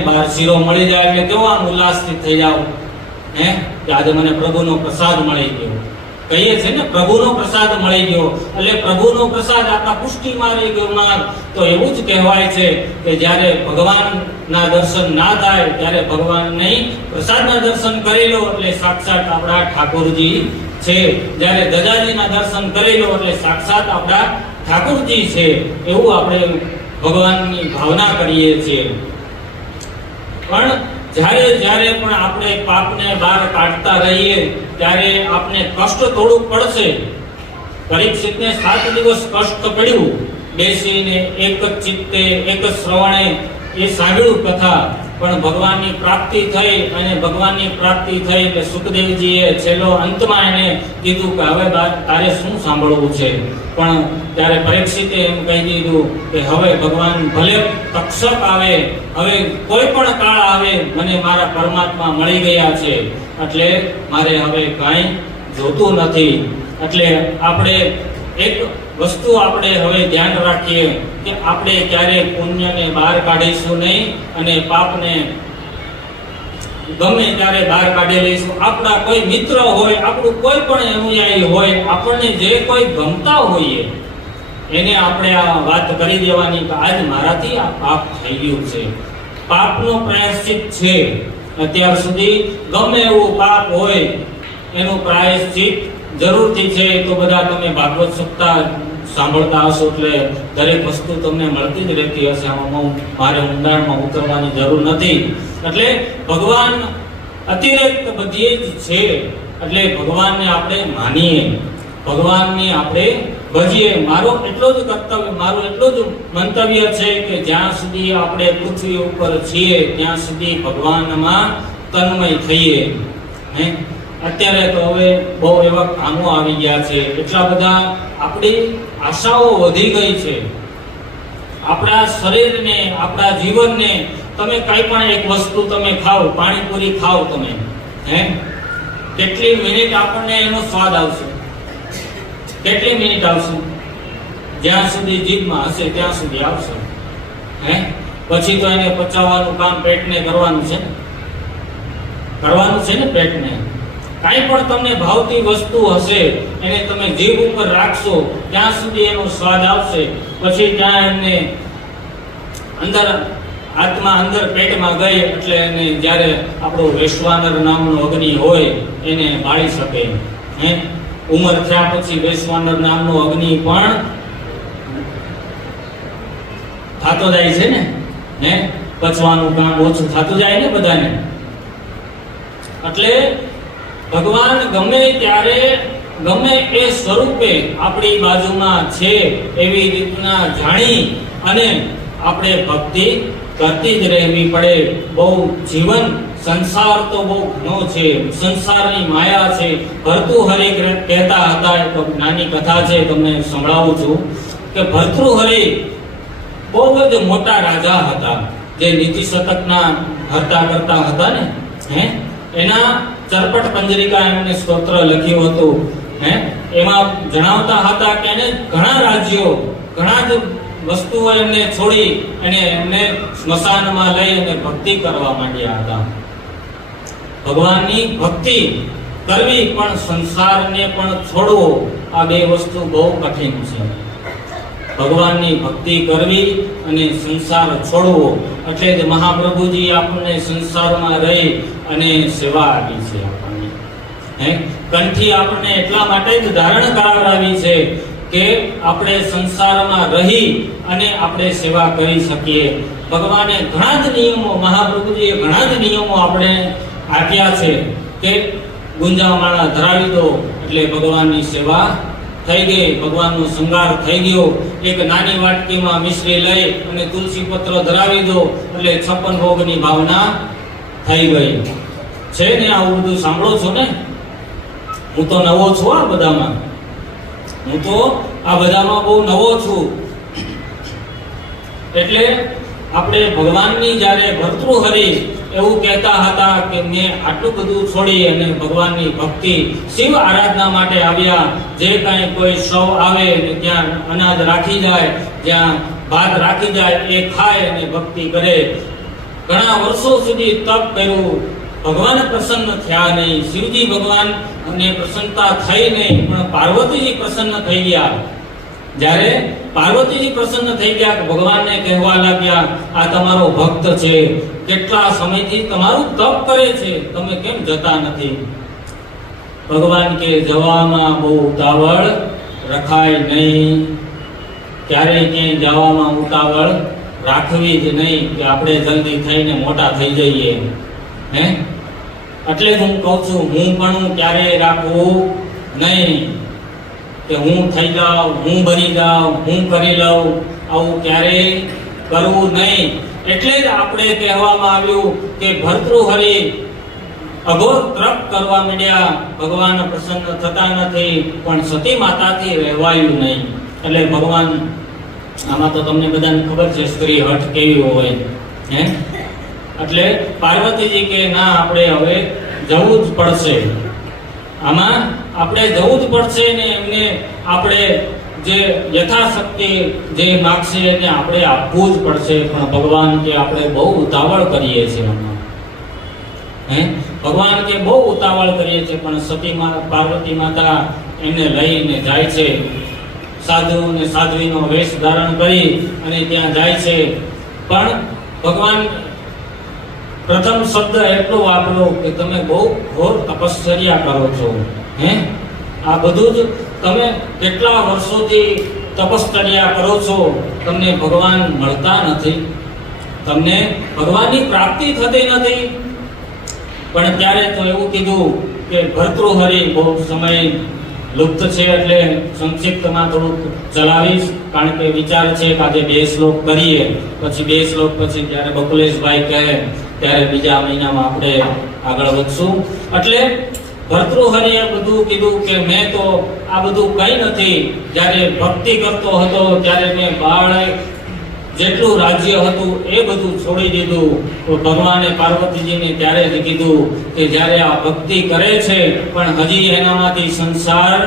બાર શીરો મળી જાય એટલે કેવા ઉલ્લાસથી થઈ જાઓ, કે આજે મને પ્રભુનો પ્રસાદ મળી ગયો. કહીએ છે ને પ્રભુનો પ્રસાદ મળી ગયો, એટલે પ્રભુનો પ્રસાદ આપણા પુષ્ટિ મારી ગયો. તો એવું જ કહેવાય છે કે જ્યારે ભગવાનના દર્શન ના થાય ત્યારે ભગવાનની પ્રસાદના દર્શન કરી લો એટલે સાક્ષાત આપણા ઠાકોરજી છે. જ્યારે દજાજીના દર્શન કરી લો એટલે સાક્ષાત આપણા ઠાકોરજી છે. એવું આપણે ભગવાનની ભાવના કરીએ છીએ. પણ જ્યારે પણ આપણે પાપને બહાર કાઢતા રહીએ ત્યારે આપણે કષ્ટ થોડું પડશે. પરીક્ષિતને 7 દિવસ કષ્ટ પડ્યું, બેસીને એક જ ચિત્તે એક જ શ્રવણે એ સાંભળ્યું કથા. પણ ભગવાનની પ્રાપ્તિ થઈ, અને ભગવાનની પ્રાપ્તિ થઈ એટલે સુખદેવજીએ છેલ્લો અંતમાં એને કીધું કે હવે તારે શું સાંભળવું છે. પણ ત્યારે પરીક્ષિતે એમ કહી દીધું કે હવે ભગવાન ભલે તક્ષક આવે, હવે કોઈ પણ કાળ આવે, મને મારા પરમાત્મા મળી ગયા છે, એટલે મારે હવે કાંઈ જોતું નથી. એટલે આપણે એક વસ્તુ આપણે હવે ધ્યાન રાખીએ કે આપણે ક્યારે પુણ્યને બહાર કાઢીશું નહીં, અને પાપને ગમે ત્યારે બહાર કાઢી લઈશું. આપણા કોઈ મિત્ર હોય, આપણું કોઈ પણ અનુયાયી હોય, આપણને જે કોઈ ગમતા હોઈએ એને આપણે આ વાત કરી દેવાની કે આજ મારાથી આ પાપ થઈ ગયું છે. પાપનો પ્રાયશ્ચિત છે. અત્યાર સુધી ગમે એવું પાપ હોય એનું પ્રાયશ્ચિત જરૂરથી છે. તો બધા તમે ભાગવત સપ્તાહ સાંભળતા હશો એટલે દરેક વસ્તુ તમને મળતી જ રહેતી હશે. આમાં મારે ઊંડાણમાં ઉતરવાની જરૂર નથી. એટલે ભગવાન અતિરિક્ત બધી જ છે. એટલે ભગવાનને આપણે માનીએ, ભગવાનની આપણે ભજીએ. મારું એટલું જ મંતવ્ય છે કે જ્યાં સુધી આપણે પૃથ્વી ઉપર છીએ ત્યાં સુધી ભગવાનમાં તન્મય થઈએ. અત્યારે તો હવે બહુ એવા કામો આવી ગયા છે, એટલા બધા આપણી આશાઓ વધી ગઈ છે. આપણા શરીરને, આપણા જીવનને, તમે કઈ પણ એક વસ્તુ તમે ખાઓ, પાણીપુરી ખાઓ તમે, કેટલી મિનિટ આપણને એનો સ્વાદ આવશે? કેટલી મિનિટ આવશે? જ્યાં સુધી જીભમાં હશે ત્યાં સુધી આવશે. પછી તો એને પચાવવાનું કામ પેટને કરવાનું છે ને પેટને. કાંઈ પણ તમને ભાવતી વસ્તુ હશે એને તમે જીભ ઉપર રાખશો ત્યાં સુધી એનો સ્વાદ આવશે. પછી ત્યાં એમને અંદર આત્મા અંદર પેટમાં ગઈ એટલે એને જ્યારે આપણો વૈશ્વાનર નામનો અગ્નિ હોય એને બાળી શકે. ઉંમર થયા પછી વૈશ્વાનર નામનો અગ્નિ પણ થતો જાય છે ને, પચવાનું કામ ઓછું થતું જાય ને બધાને. એટલે ભગવાન ગમે ત્યારે ગમે એ સ્વરૂપે આપણી બાજુમાં છે એવી રીતના જાણી અને આપણે ભક્તિ કરતી જ રહેવી પડે. બહુ જીવન સંસાર તો બહુ ઘણો છે, સંસારની માયા છે. ભર્તૃહરિ કહેતા હતા, એક નાની કથા છે તમને સંભળાવું છું કે ભર્તૃહરિ બહુ જ મોટા રાજા હતા, જે નીતિ શતકના હરતા કરતા હતા ને. એના ચરપટ પંજરિકા એમને સ્તોત્ર લખ્યું હતું. એમાં જણાવતા હતા કે એને ઘણા રાજ્યો, ઘણા જ વસ્તુઓ એમને છોડી અને એમને સ્મશાનમાં લઈ અને ભક્તિ કરવા માંડ્યા હતા. ભગવાનની ભક્તિ કરવી પણ સંસારને પણ છોડવો, આ બે વસ્તુ બહુ કઠિન છે. ભગવાનની ભક્તિ કરવી અને સંસાર છોડવો, એટલે જ મહાપ્રભુજી આપણને સંસારમાં રહી અને સેવા આપી છે. આપણને કંઠી આપણને એટલા માટે જ ધારણ કરાવડાવી છે કે આપણે સંસારમાં રહી અને આપણે સેવા કરી શકીએ. ભગવાને ઘણા જ નિયમો, મહાપ્રભુજીએ ઘણા જ નિયમો આપણે આપ્યા છે કે ગુંજામાળા ધરાવી દો એટલે ભગવાનની સેવા થઈ ગઈ, ભગવાનનો શૃંગાર થઈ ગયો. એક નાની વાટકીમાં મિશ્રી લઈ અને તુલસી પત્ર ધરાવી દો એટલે 56 ભોગની ભાવના થઈ ગઈ છે ને. આવું બધું સાંભળો છો ને, હું તો નવો છું આ બધામાં. હું તો આ બધામાં બહુ નવો છું. એટલે આપણે ભગવાનની જ્યારે ભર્તૃહરિ એવું કહેતા હતા કે મેં આટલું બધું છોડી અને ભગવાનની ભક્તિ શિવ આરાધના માટે આવ્યા. જે કાંઈ કોઈ સૌ આવે ને ત્યાં અનાજ રાખી જાય, જ્યાં ભાત રાખી જાય એ ખાય અને ભક્તિ કરે. ઘણા વર્ષો સુધી તપ કર્યું, ભગવાન પ્રસન્ન થયા નહીં. શિવજી ભગવાન અને પ્રસન્નતા થઈ નહીં, પણ પાર્વતીજી પ્રસન્ન થઈ ગયા. જ્યારે પાર્વતીજી પ્રસન્ન થઈ ગયા, ભગવાનને કહેવા લાગ્યા, આ તમારો ભક્ત છે, કેટલા સમયથી તમારું તપ કરે છે, તમે કેમ જતા નથી? ભગવાન કે જવામાં બહુ ઉતાવળ રખાય નહીં. ક્યારેય ક્યાંય જવામાં ઉતાવળ રાખવી જ નહીં કે આપણે જલ્દી થઈને મોટા થઈ જઈએ. હે, એટલે હું કહું છું, હું પણ ક્યારેય રાખવું નહીં કે હું થઈ જાઉં, હું બની જાઉં, હું કરી લઉં. આવું ક્યારેય કરવું નહીં. એટલે જ આપણે કહેવામાં આવ્યું કે ભર્તૃહરિ અઘોર તપ કરવા માંડ્યા, ભગવાન પ્રસન્ન થતા નથી, પણ સતી માતાથી રહેવાયું નહીં. એટલે ભગવાન, આમાં તો તમને બધાને ખબર છે સ્ત્રી હઠ કેવી હોય. હે, એટલે પાર્વતીજી કે ના, આપણે હવે જવું જ પડશે, આમાં આપણે જવું જ પડશે ને એમને આપણે જે યથાશક્તિ જે માગશે એને આપણે આપવું જ પડશે. પણ ભગવાન કે આપણે બહુ ઉતાવળ કરીએ છીએ આમાં. હે, ભગવાન કે બહુ ઉતાવળ કરીએ છીએ. પણ સતી પાર્વતી માતા એમને લઈને જાય છે, સાધુ અને સાધ્વીનો વેશ ધારણ કરી અને ત્યાં જાય છે. પણ ભગવાન પ્રથમ શબ્દ એટલો વાપરો કે તમે બહુ ઘોર તપશ્ચર્યા કરો છો. હે, આ બધું જ તમે કેટલા વર્ષોથી તપશ્ચર્યા કરો છો, તમને ભગવાન મળતા નથી, તમને ભગવાનની પ્રાપ્તિ થતી નથી. પણ ત્યારે તો એવું કીધું કે ભર્તૃહરિ બહુ સમય લુપ્ત છે એટલે સંક્ષિપ્તમાં થોડુંક ચલાવીશ, કારણ કે વિચાર છે કે આજે 2 શ્લોક કરીએ, પછી 2 શ્લોક પછી જ્યારે બકુલેશભાઈ કહે ત્યારે બીજા મહિનામાં આપણે આગળ વધશું. એટલે ભર્તૃહરિએ બધું કીધું કે મેં તો આ બધું કંઈ નથી. જ્યારે ભક્તિ કરતો હતો ત્યારે મેં બાળ જેટલું રાજ્ય હતું એ બધું છોડી દીધું. તો ભગવાને પાર્વતીજીને ત્યારે જ કીધું કે જ્યારે આ ભક્તિ કરે છે પણ હજી એનામાંથી સંસાર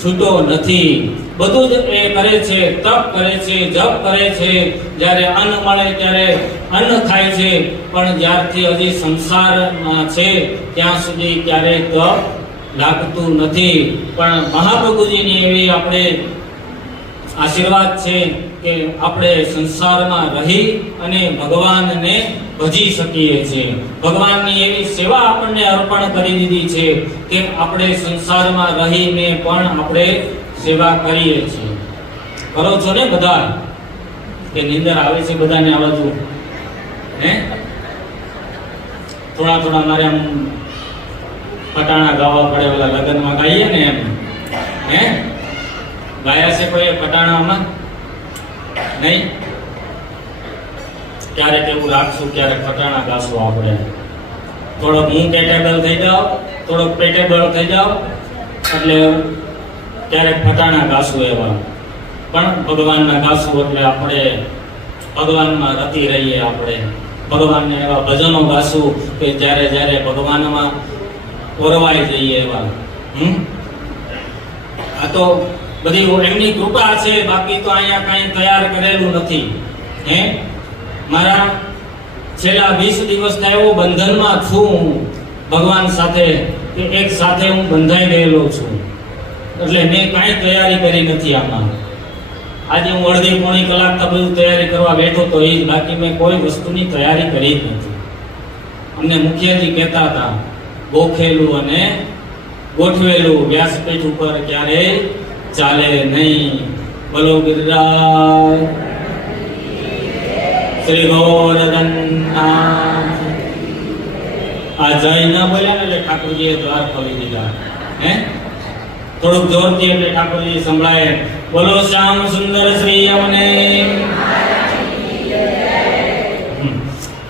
છૂટો નથી. બધું જ એ કરે છે, તપ કરે છે, જપ કરે છે, જ્યારે અન્ન મળે ત્યારે અન્ન ખાય છે, પણ જ્યારથી હજી સંસારમાં છે ત્યાં સુધી ક્યારેય તપ લાગતું નથી. પણ મહાપ્રભુજીની એવી આપણે આશીર્વાદ છે કે આપણે સંસારમાં રહી અને ભગવાનને ભજી શકીએ છીએ. ભગવાનની એવી સેવા આપણને અર્પણ કરી દીધી છે કે આપણે સંસારમાં રહીને પણ આપણે સેવા કરીએ છીએ. કરો છો ને બધા? કે નિંદર આવે છે બધાને આ બાજુ? હે, થોડા થોડા મારે આમ પટાણા ગાવા પડે, ઓલા લગ્નમાં ગાઈએ ને એમ. હે, ગાયા છે કોઈ પટાણામાં? નહીં? ક્યારેક એવું રાખશું, ક્યારેક પટાણા ગાશું આપણે. થોડોક હું કેટેબલ થઈ જાઉં, થોડોક પેટેબલ થઈ જાઉં, એટલે ક્યારેક પટાણા ગાશું એવા. પણ ભગવાનના ગાશું એટલે આપણે ભગવાનમાં રતી રહીએ. આપણે ભગવાનને એવા ભજનો ગાશું કે જ્યારે જ્યારે ભગવાનમાં ઓરવાઈ જઈએ એવા. આ તો બધી એમની કૃપા છે, બાકી તો અહીંયા કાંઈ તૈયાર કરેલું નથી. હે, મારા છેલ્લા 20 દિવસ થયા એવો બંધનમાં છું હું ભગવાન સાથે, કે એક સાથે હું બંધાઈ ગયેલો છું. એટલે મેં કાંઈ તૈયારી કરી નથી આમાં. આજે હું અડધી પોણી કલાક તો બધું તૈયારી કરવા બેઠો તો એ જ, બાકી મેં કોઈ વસ્તુની તૈયારી કરી જ નથી. અમને મુખિયાજી કહેતા હતા, ગોખેલું અને ગોઠવેલું વ્યાસપીઠ ઉપર ક્યારેય ચાલે નહીં. બોલો ગિરિરાજ શ્રી ગોવર્ધનનાથ. આ જય ના બોલ્યા ને એટલે ઠાકોરજીએ દ્વાર ખોલી દીધા. હે, થોડુંક જોરથી એટલે ઠાકોરજી સંભળાય. બોલો શ્યામ સુંદર શ્રી અમને.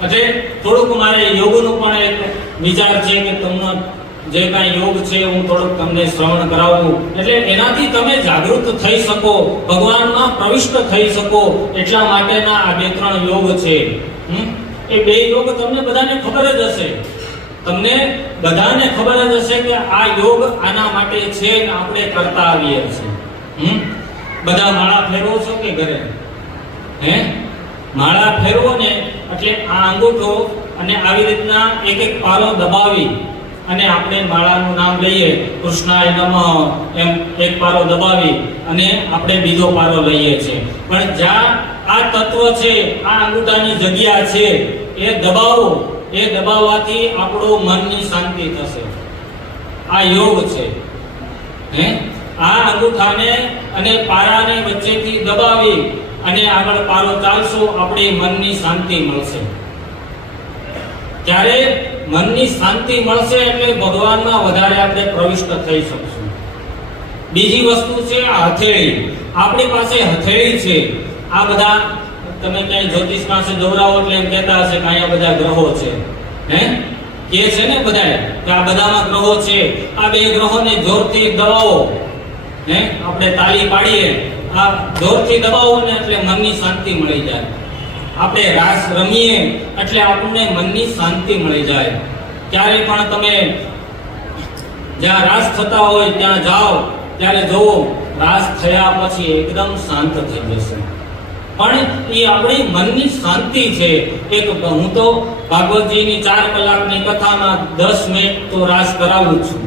એટલે થોડુંક મારે યોગનું પણ એક વિચાર છે કે તમને જે કાંઈ યોગ છે હું થોડુંક તમને શ્રવણ કરાવું, એટલે એનાથી તમે જાગૃત થઈ શકો, ભગવાનમાં પ્રવિષ્ટ થઈ શકો, એટલા માટેના આ 2-3 યોગ છે. એ 2 યોગ તમને બધાને ખબર જ હશે. તમને બધાને ખબર જ હશે કે આ યોગ આના માટે છે ને આપણે કરતા આવીએ છીએ. બધા માળા ફેરવો છો કે ઘરે? માળા ફેરવો ને એટલે આ અંગૂઠો અને આવી રીતના એક પારો દબાવી અને આપણે માળાનું નામ લઈએ, કૃષ્ણાય નમઃ, એમ એક પારો દબાવી અને આપણે બીજો પારો લઈએ છીએ. પણ જ્યાં આ તત્વ છે, આ અંગૂઠાની જગ્યા છે, એ દબાવો, એ દબાવવાથી આપણું મનની શાંતિ થશે. આ યોગ છે. આ અંગૂઠાને અને પારાને વચ્ચેથી દબાવી અને આગળ પારો ચાલશો, આપણી મનની શાંતિ મળશે. ત્યારે મનની શાંતિ મળશે એટલે ભગવાનમાં વધારે આપણે પ્રવિષ્ટ થઈ શકશું. બીજી વસ્તુ છે આ હથેળી. આપણી પાસે હથેળી છે. આ બધા તમે ક્યાંય જ્યોતિષ પાસે દોરાવો એટલે એમ કહેતા હશે કે અહીંયા બધા ગ્રહો છે. કે છે ને બધાએ કે આ બધામાં ગ્રહો છે. આ 2 ગ્રહોને જોરથી દબાવો, આપણે તાળી પાડીએ, આ જોરથી દબાવો ને એટલે મનની શાંતિ મળી જાય. આપણે રાસ રમીએ એટલે આપણને મનની શાંતિ મળી જાય. ક્યારે પણ તમે જ્યાં રાસ થતા હોય ત્યાં જાઓ ત્યારે જોવો, રાસ થયા પછી એકદમ શાંત થઈ જશે. પણ એ આપણી મનની શાંતિ છે. હું તો ભાગવતજીની 4 કલાકની કથામાં 10 મિનિટ તો રાસ કરાવું છું.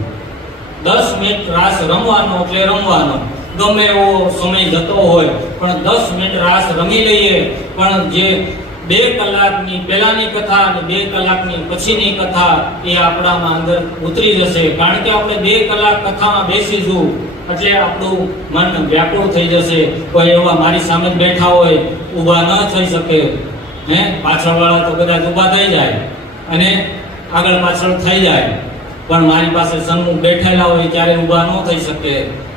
10 મિનિટ રાસ રમવાનો એટલે રમવાનો, ગમે એવો સમય જતો હોય પણ 10 મિનિટ રાસ રમી લઈએ. પણ જે 2 કલાકની પહેલાની કથા અને 2 કલાકની પછીની કથા એ આપણામાં અંદર ઉતરી જશે. કારણ કે આપણે 2 કલાક કથામાં બેસીશું એટલે આપણું મન વ્યાકુળ થઈ જશે. કોઈ એવા મારી સામે જ બેઠા હોય, ઊભા ન થઈ શકે, પાછળવાળા તો કદાચ ઊભા થઈ જાય અને આગળ પાછળ થઈ જાય, પણ મારી પાસે સન્મુખ બેઠેલા હોય ત્યારે ઊભા ન થઈ શકે.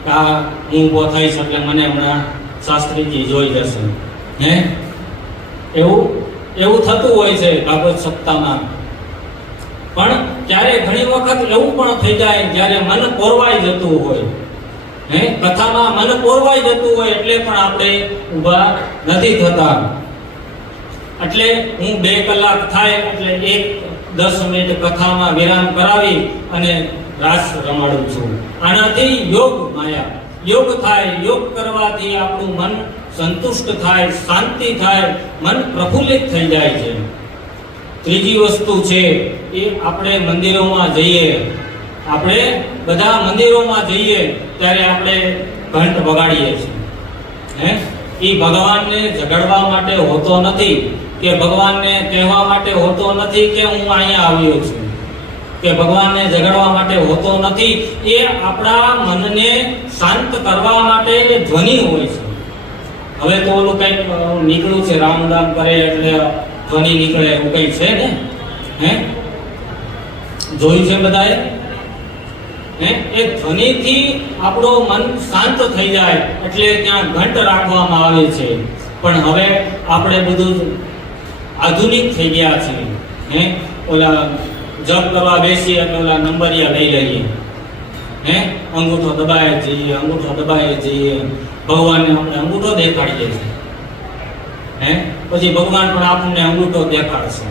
આ હું ઊભો થઈ શકે, મને હમણાં શાસ્ત્રીજી જોઈ જશે. એવું થતું હોય છે ભાગવત સપ્તાહમાં. પણ ક્યારે ઘણી વખત એવું પણ થઈ જાય જ્યારે મન પોરવાઈ જતું હોય, કથામાં મન પોરવાઈ જતું હોય એટલે પણ આપણે ઊભા નથી થતા. એટલે હું 2 કલાક થાય એટલે 10 મિનિટ કથામાં વિરામ કરાવી અને રાસ રમાડું છું. આનાથી યોગ માયા યોગ થાય. યોગ કરવાથી આપણું મન સંતુષ્ટ થાય, શાંતિ થાય, મન પ્રફુલ્લિત થઈ જાય છે. ત્રીજી વસ્તુ છે એ આપણે મંદિરોમાં જઈએ, આપણે બધા મંદિરોમાં જઈએ ત્યારે આપણે ઘંટ વગાડીએ છીએ. એ ભગવાનને જગાડવા માટે હોતો નથી કે ભગવાનને કહેવા માટે હોતો નથી કે હું અહીંયા આવ્યો છું, કે ભગવાનને જગાડવા માટે હોતો નથી. એ આપણા મનને શાંત કરવા માટે ધ્વનિ હોય છે. હવે તો ઓલું કંઈક નીકળ્યું છે, રામ રામ કરે એટલે ધ્વનિ નીકળે, એવું કંઈક છે ને? જોયું છે બધાએ? એ ધ્વનિથી આપણું મન શાંત થઈ જાય એટલે ત્યાં ઘંટ રાખવામાં આવે છે. પણ હવે આપણે બધું આધુનિક થઈ ગયા છે. ઓલા જપ કરવા બેસી એટલે ઓલા નંબરિયા લઈ લઈએ, અંગૂઠો દબાય જઈએ, અંગૂઠો દબાય જઈએ. ભગવાનને આપણે અંગૂઠો દેખાડીએ છીએ, પછી ભગવાન પણ આપણને અંગૂઠો દેખાડશે.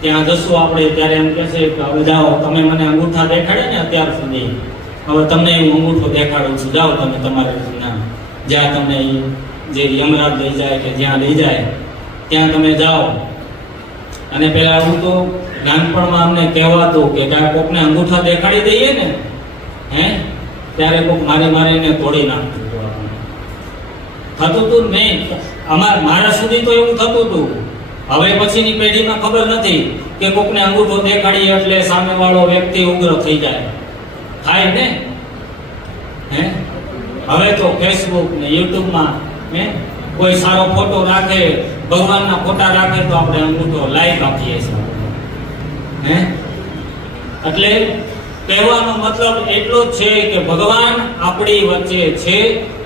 ત્યાં જશું આપણે ત્યારે એમ કહેશે કે હવે જાઓ, તમે મને અંગૂઠા દેખાડે ને અત્યાર સુધી, હવે તમને હું અંગૂઠો દેખાડું છું, જાઓ તમે તમારે જ્યાં તમને જે યમરાજ લઈ જાય કે જ્યાં લઈ જાય ત્યાં તમે જાઓ. અને પેલા હું તો નાનપણમાં અમને કહેવાતું કે કોકને અંગૂઠા દેખાડી દઈએ ને ત્યારે કોક મારીને તોડી નાખતું થતું હતું નહીં. મારા સુધી તો એવું થતું હતું. હવે પછીની પેઢીમાં ખબર નથી કે કોકને અંગૂઠો દેખાડીએ એટલે સામેવાળો વ્યક્તિ ઉગ્ર થઈ જાય. થાય ને? હવે તો ફેસબુક ને યુટ્યુબમાં કોઈ સારો ફોટો રાખે, ભગવાનના ફોટા રાખે તો આપણે અંગૂઠો લાઈક આપીએ છીએ. એટલે કહેવાનો મતલબ એટલો જ છે કે ભગવાન આપણી વચ્ચે છે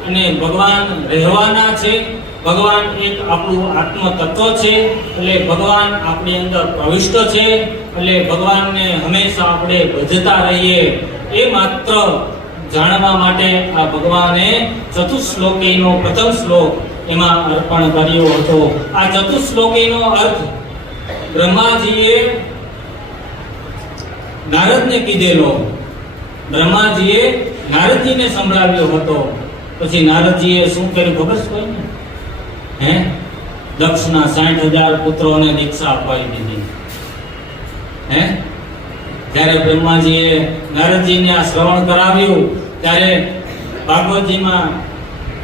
અને ભગવાન રહેવાના છે. ભગવાન એક આપણું આત્મ તત્વ છે, એટલે ભગવાન આપણી અંદર પ્રવિષ્ટ છે. એટલે ભગવાનને હંમેશા આપણે ભજતા રહીએ એ માત્ર જાણવા માટે આ ભગવાને ચતુશ્લોકીનો પ્રથમ શ્લોક એમાં અર્પણ કર્યો હતો. આ ચતુશ્લોકીનો અર્થ બ્રહ્માજીએ નારદને કીધેલો. બ્રહ્માજીએ નારદજીને સંભળાવ્યો હતો. પછી નારદજીએ શું કર્યું ખબર છે કોઈને? હે, દક્ષના 60,000 પુત્રોને દીક્ષા અપાઈ દીધી. હે, જ્યારે બ્રહ્માજીએ નારદજીને આ શ્રવણ કરાવ્યું ત્યારે ભાગવતજીમાં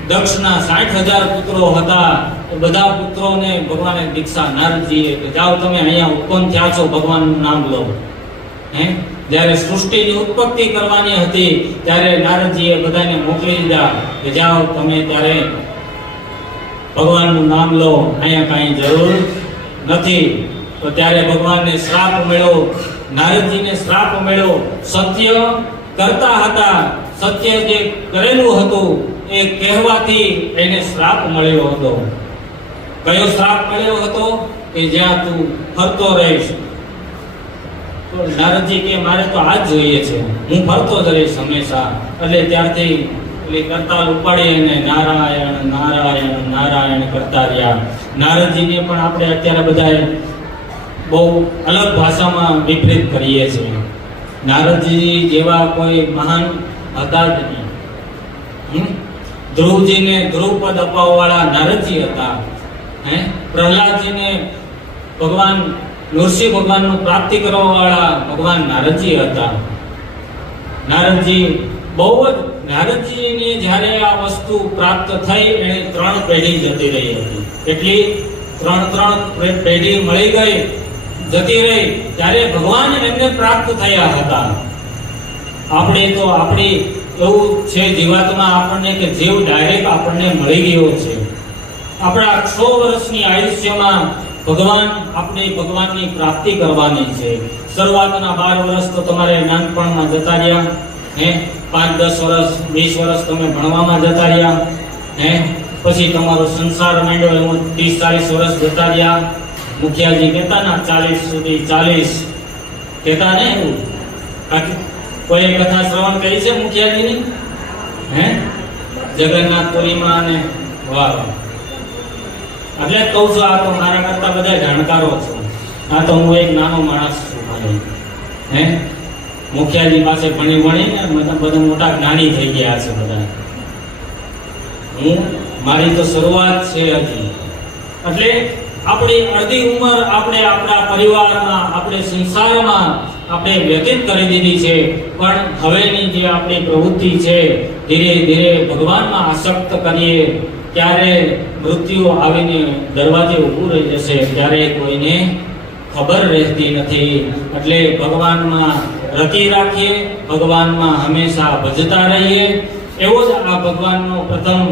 દક્ષના 60,000 પુત્રો હતા. એ બધા પુત્રોને ભગવાને દીક્ષા નારદજીએ કે જાઓ તમે અહીંયા ઉત્પન્ન થયા છો, ભગવાનનું નામ લો. હે, જ્યારે સૃષ્ટિની ઉત્પત્તિ કરવાની હતી ત્યારે નારદજીએ બધાને મોકલી દીધા કે જાઓ તમે ત્યારે ભગવાનનું નામ લો, અહીંયા કાંઈ જરૂર નથી. તો ત્યારે ભગવાનને શ્રાપ મળ્યો, નારદજીને શ્રાપ મળ્યો. સત્ય કરતા હતા, સત્ય જે કરેલું હતું એ કહેવાથી એને શ્રાપ મળ્યો હતો. કયો શ્રાપ મળ્યો હતો? કે જ્યાં તું ફરતો રહીશ. તો નારદજી કે મારે તો આ જ જોઈએ છે, હું ફરતો જ રહીશ હંમેશા. એટલે ત્યારથી એટલે કરતાલ ઉપાડી અને નારાયણ નારાયણ નારાયણ કરતા રહ્યા. નારદજીને પણ આપણે અત્યારે બધાએ બહુ અલગ ભાષામાં વિપરીત કરીએ છીએ. નારદજી જેવા કોઈ મહાન હતા જ નહીં. ધ્રુવજીને ધ્રુવપદ અપાવવાવાળા નારદજી હતા. હે, પ્રહલાદજીને ભગવાન નૃસિંહ ભગવાનનું પ્રાપ્તિ કરવાવાળા ભગવાન નારદજી હતા. નારદજી બહુ જ નારદજીને જ્યારે આ વસ્તુ પ્રાપ્ત થઈ એને 3 પેઢી જતી રહી હતી. એટલી 3 પેઢી મળી ગઈ, જતી રહી ત્યારે ભગવાન એમને પ્રાપ્ત થયા હતા. આપણે તો આપણી એવું છે જીવાતમાં આપણને કે જીવ ડાયરેક્ટ આપણને મળી ગયો છે. આપણા 100 વર્ષની આયુષ્યમાં ભગવાન આપણે ભગવાનની પ્રાપ્તિ કરવાની છે. શરૂઆતના 12 વર્ષ તો તમારે નાનપણમાં જતા રહ્યા. હે, 5-10 વર્ષ 20 વર્ષ તમે ભણવામાં જતા રહ્યા. હે, પછી તમારો સંસાર માંડ્યો એમાં 30-40 વર્ષ જતા રહ્યા. મુખિયાજી કહેતા ના 40 સુધી 40 કહેતા ને એવું. કોઈ કથા શ્રવણ કરી છે મુખિયાજીની? હે, જગન્નાથપુરીમાં અને વાહ. એટલે કહું છું આ તો મારા કરતા બધા જાણકારો છો. આ તો હું એક નાનો માણસ છું ખાલી. હે, મુખિયાજી પાસે ભણીને બધા મોટા જ્ઞાની થઈ ગયા છે બધા. મારી તો શરૂઆત છે હજી. એટલે આપણી અડધી ઉંમર આપણે આપણા પરિવારમાં, આપણે સંસારમાં આપણે વ્યતીત કરી દીધી છે. પણ હવેની જે આપણી પ્રવૃત્તિ છે ધીરે ધીરે ભગવાનમાં આસક્ત કરીએ ત્યારે મૃત્યુ આવીને દરવાજે ઊભું રહી જશે ત્યારે કોઈને ખબર રહેતી નથી. એટલે ભગવાનમાં રતિ રાખીએ, ભગવાનમાં હંમેશા ભજતા રહીએ. એવો જ આ ભગવાનનો પ્રથમ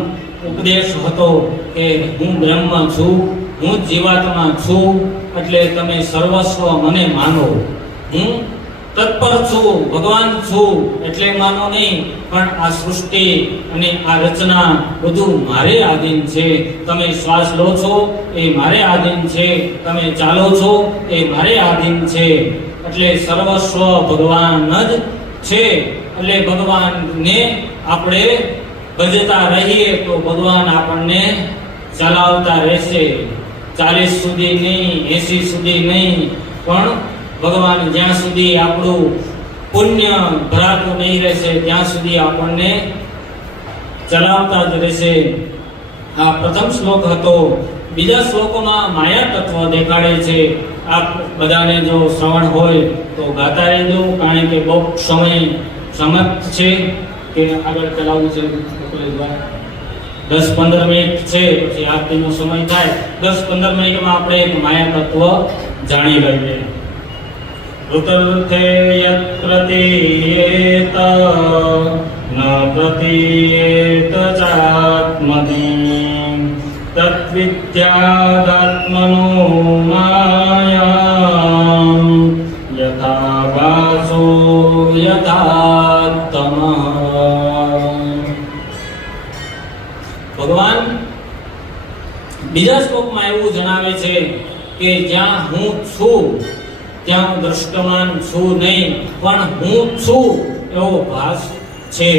ઉપદેશ હતો કે હું બ્રહ્મ છું, હું જીવાત્મા છું, એટલે તમે સર્વસ્વ મને માનો. હું તત્પર છું, ભગવાન છું એટલે માનો નહીં, પણ આ સૃષ્ટિ અને આ રચના બધું મારે આધીન છે. તમે શ્વાસ લો છો એ મારે આધીન છે, તમે ચાલો છો એ મારે આધીન છે. એટલે સર્વસ્વ ભગવાન જ છે. એટલે ભગવાનને આપણે ભજતા રહીએ તો ભગવાન આપણને ચલાવતા રહેશે. 40 સુધી નહીં, 80 સુધી નહીં, પણ ભગવાન જ્યાં સુધી આપણું પુણ્ય ભરાતું નહીં રહેશે ત્યાં સુધી આપણને ચલાવતા જ રહેશે. આ પ્રથમ શ્લોક હતો. બીજા શ્લોકોમાં માયા તત્વ દેખાડે છે. આપ બધાને જો શ્રવણ હોય તો ગાતા રહેજો, કારણ કે બહુ સમય સમત છે કે આગળ ચલાવવું છે. 10-15 મિનિટ છે, પછી આરતીનો સમય થાય. 10-15 મિનિટમાં આપણે એક માયા તત્વ જાણી લઈએ. ઋતર્થે યત પ્રતીયેત ન પ્રતીયેત ચાત્મની તત્વિદ્યાદાત્મનો માયા યથા વાસો યથા તમઃ. ભગવાન બીજા શ્લોકમાં એવું જણાવે છે કે જ્યાં હું છું ત્યાં હું દ્રષ્ટમાન છું નહીં, પણ હું છું એવો ભાસ છે.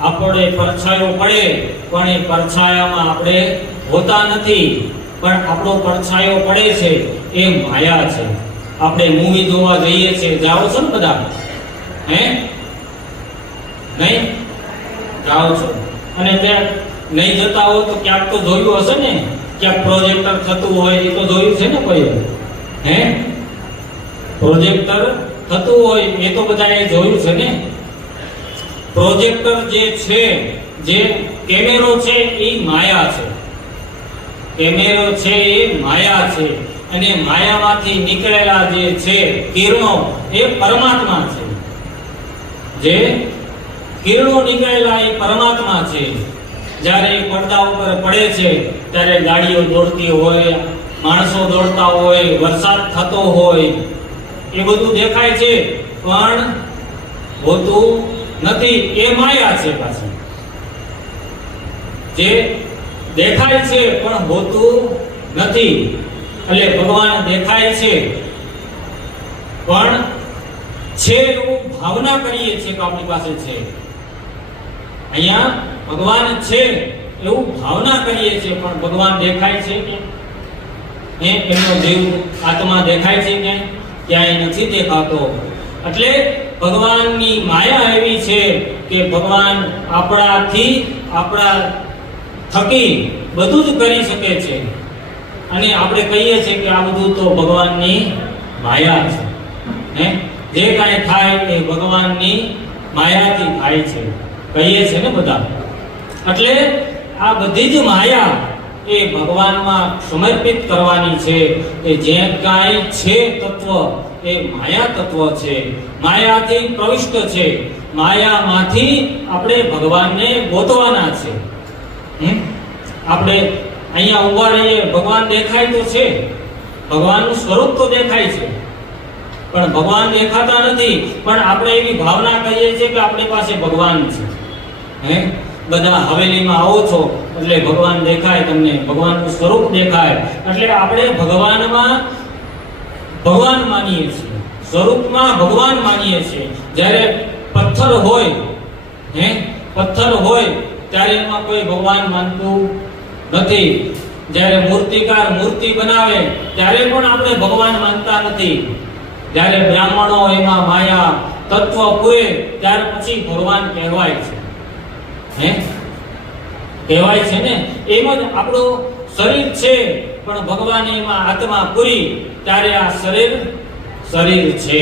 આપણે પરછાયો પડે પણ એ પરછાયામાં આપણે હોતા નથી, પણ આપણો પરછાયો પડે છે એ માયા છે. આપણે મૂવી જોવા જઈએ છીએ, જાઓ છો ને બધા? હે? નહીં જાઓ છો? અને ત્યાં નહીં જતા હો તો ક્યાંક તો જોયું હશે ને, ક્યાંક પ્રોજેક્ટર થતું હોય એ તો જોયું છે ને કોઈ? હે? પ્રોજેક્ટર થતું હોય એ તો બધાએ જોયું છે ને. પ્રોજેક્ટર જે છે, જે કેમેરો છે એ માયા છે. કેમેરો છે એ માયા છે, અને માયામાંથી નીકળેલા જે છે કિરણો એ પરમાત્મા છે. જે કિરણો નીકળેલા એ પરમાત્મા છે. જ્યારે પડદા ઉપર પડે છે ત્યારે ગાડીઓ દોડતી હોય, માણસો દોડતા હોય, વરસાદ થતો હોય, એ બધું દેખાય છે પણ હોતું નથી. એ માયા છે પાછી. જે દેખાય છે પણ હોતું નથી. એટલે ભગવાન દેખાય છે પણ છે એવું ભાવના કરીએ છીએ કે આપણી પાસે છે. અહીંયા ભગવાન છે એવું ભાવના કરીએ છીએ, પણ ભગવાન દેખાય છે કે એમનો દેવ આત્મા દેખાય છે કે ક્યાંય નથી દેખાતો. એટલે ભગવાનની માયા એવી છે કે ભગવાન આપણાથી, આપણા થકી બધું જ કરી શકે છે. અને આપણે કહીએ છીએ કે આ બધું તો ભગવાનની માયા છે. હે? જે કાંઈ થાય એ ભગવાનની માયાથી થાય છે કહીએ છે ને બધા. એટલે આ બધી જ માયા એ ભગવાનમાં સમર્પિત કરવાની છે. એ જે કાંઈ છે તત્વ એ માયા તત્વ છે, માયાથી પ્રવિષ્ટ છે. માયામાંથી આપણે ભગવાનને ગોતવાના છે. આપણે અહીંયા ઊભા રહીએ, ભગવાન દેખાય તો છે, ભગવાનનું સ્વરૂપ તો દેખાય છે, પણ ભગવાન દેખાતા નથી. પણ આપણે એવી ભાવના કહીએ છીએ કે આપણી પાસે ભગવાન છે. હે? બધા હવેલીમાં આવો છો એટલે ભગવાન દેખાય તમને, ભગવાનનું સ્વરૂપ દેખાય, એટલે આપણે ભગવાનમાં ભગવાન માનીએ છીએ, સ્વરૂપમાં ભગવાન માનીએ છીએ. જ્યારે પથ્થર હોય, હે, પથ્થર હોય ત્યારે એમાં કોઈ ભગવાન માનતું નથી. જ્યારે મૂર્તિકાર મૂર્તિ બનાવે ત્યારે પણ આપણે ભગવાન માનતા નથી. જ્યારે બ્રાહ્મણો એમાં માયા તત્વ પૂરે ત્યાર પછી ભગવાન કહેવાય છે. હે? કહેવાય છે ને. એમ જ આપણું શરીર છે, પણ ભગવાન એમાં આત્મા પૂરી ત્યારે આ શરીર શરીર છે,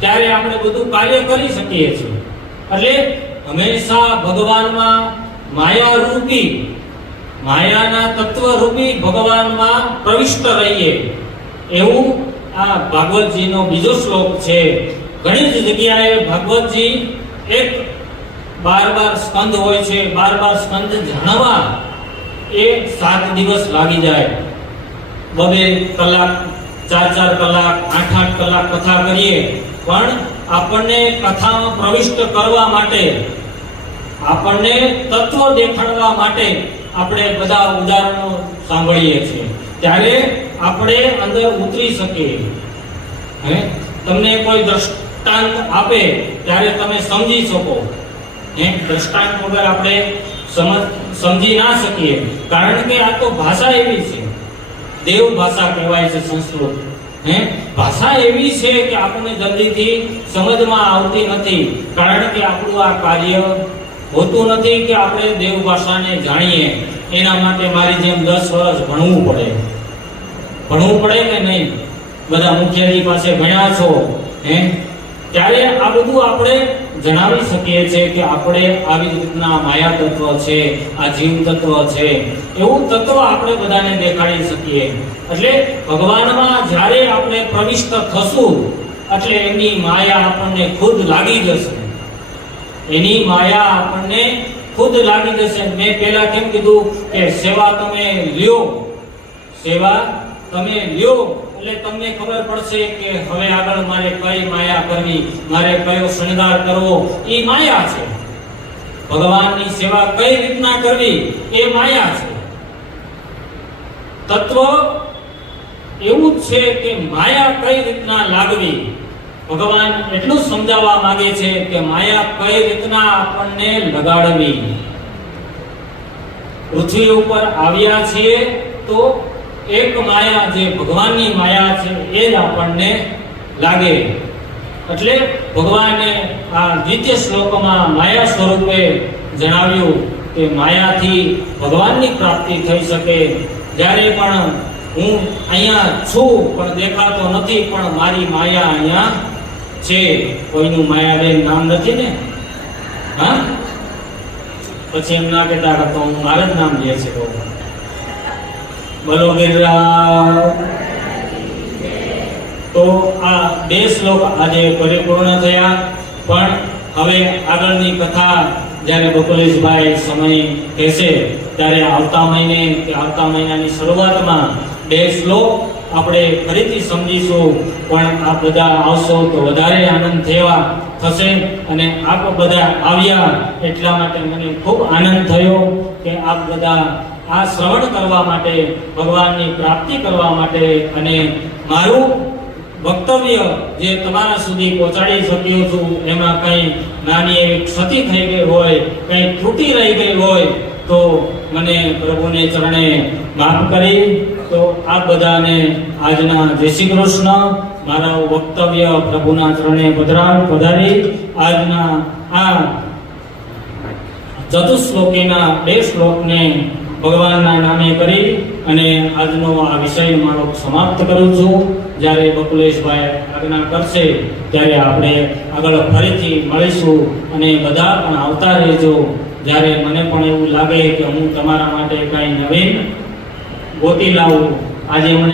ત્યારે આપણે બધું કાર્ય કરી શકીએ છીએ. એટલે હંમેશા ભગવાનમાં માયા રૂપી, માયાના તત્વ રૂપી ભગવાનમાં પ્રવિષ્ટ રહીએ, એવું આ ભાગવતજીનો બીજો શ્લોક છે. ઘણી જ જગ્યાએ ભાગવતજી એક 12 સ્કંદ હોય છે, 12 સ્કંદ જાણવા એ 7 દિવસ લાગી જાય. 2 કલાક, 4 કલાક, 8 કલાક કથા કરીએ, પણ આપણને કથામાં પ્રવિષ્ટ કરવા માટે, આપણને તત્વ દેખાડવા માટે આપણે બધા ઉદાહરણો સાંભળીએ છીએ, ત્યારે આપણે અંદર ઉતરી શકીએ. હે? તમને કોઈ દ્રષ્ટાંત આપે ત્યારે તમે સમજી શકો. હે? દ્રષ્ટાંત વગર આપણે સમજી ના શકીએ, કારણ કે આ તો ભાષા એવી છે, દેવ ભાષા કહેવાય છે સંસ્કૃત. હે? ભાષા એવી છે કે આપણને જલ્દીથી સમજમાં આવતી નથી, કારણ કે આપણું આ કાર્ય હોતું નથી કે આપણે દેવ ભાષાને જાણીએ. એના માટે મારી જેમ 10 વર્ષ ભણવું પડે. ભણવું પડે કે નહીં? બધા મુખિયાજી પાસે ભણ્યા છો, હે? ત્યારે આ બધું આપણે જણાવી શકીએ છીએ કે આપણે આવી રીતના માયા તત્વ છે, આ જીવ તત્વ છે, એવું તત્વ આપણે બધાને દેખાડી શકીએ. એટલે ભગવાનમાં જ્યારે આપણે પ્રવિષ્ટ થશું એટલે એની માયા આપણને ખુદ લાગી જશે. એની માયા આપણને ખુદ લાગી જશે. મેં પહેલા કેમ કીધું કે સેવા તમે લ્યો, સેવા તમે લ્યો એટલે તમને ખબર પડશે કે હવે આગળ મારે કઈ માયા કરવી, મારે કયો શણગાર કરવો, એ માયા છે. ભગવાનની સેવા કઈ રીતના કરવી એ માયા છે. તત્વ એવું જ છે કે માયા કઈ રીતના લાગવી. ભગવાન એટલું સમજાવવા માંગે છે કે માયા કઈ રીતના આપણને લગાડવી. પૃથ્વી ઉપર આવ્યા છીએ તો એક માયા, જે ભગવાનની માયા છે, એ જ આપણને લાગે. એટલે ભગવાને આ દ્વિતીય શ્લોકમાં માયા સ્વરૂપે જણાવ્યું કે માયાથી ભગવાનની પ્રાપ્તિ થઈ શકે. જ્યારે પણ હું અહીંયા છું પણ દેખાતો નથી, પણ મારી માયા અહીંયા છે. કોઈનું માયાબેન નામ નથી ને? હા, પછી એમ ના કહેતા તો હું મારું જ નામ લે છે. તો બોલો ગિરરાજ. તો આ 2 શ્લોક આજે પરિપૂર્ણ થયા. પણ હવે આગળની કથા જ્યારે બકુલેશભાઈ સમય કહેશે ત્યારે આવતા મહિને કે આવતા મહિનાની શરૂઆતમાં 2 શ્લોક આપણે ફરીથી સમજીશું. પણ આપ બધા આવશો તો વધારે આનંદ થશે. અને આપ બધા આવ્યા એટલા માટે મને ખૂબ આનંદ થયો કે આપ બધા આ શ્રવણ કરવા માટે, ભગવાનની પ્રાપ્તિ કરવા માટે, અને મારું વક્તવ્ય જે તમારા સુધી પહોંચાડી શક્યો છું એમાં કંઈ નાની એવી ક્ષતિ થઈ ગઈ હોય, કંઈ ત્રુટિ રહી ગઈ હોય તો મને પ્રભુને ચરણે માફ કરી. તો આ બધાને આજના જય શ્રી કૃષ્ણ. મારા વક્તવ્ય પ્રભુના ચરણે પધારી આજના આ ચતુશ્લોકીના 2 શ્લોકને ભગવાનના નામે કરી અને આજનો આ વિષય મારો સમાપ્ત કરું છું. જ્યારે બકુલેશભાઈ આજ્ઞા કરશે ત્યારે આપણે આગળ ફરીથી મળીશું. અને બધા પણ આવતા રહેજો. જ્યારે મને પણ એવું લાગે કે હું તમારા માટે કંઈ નવીન ગોતી લાવું. આજે મને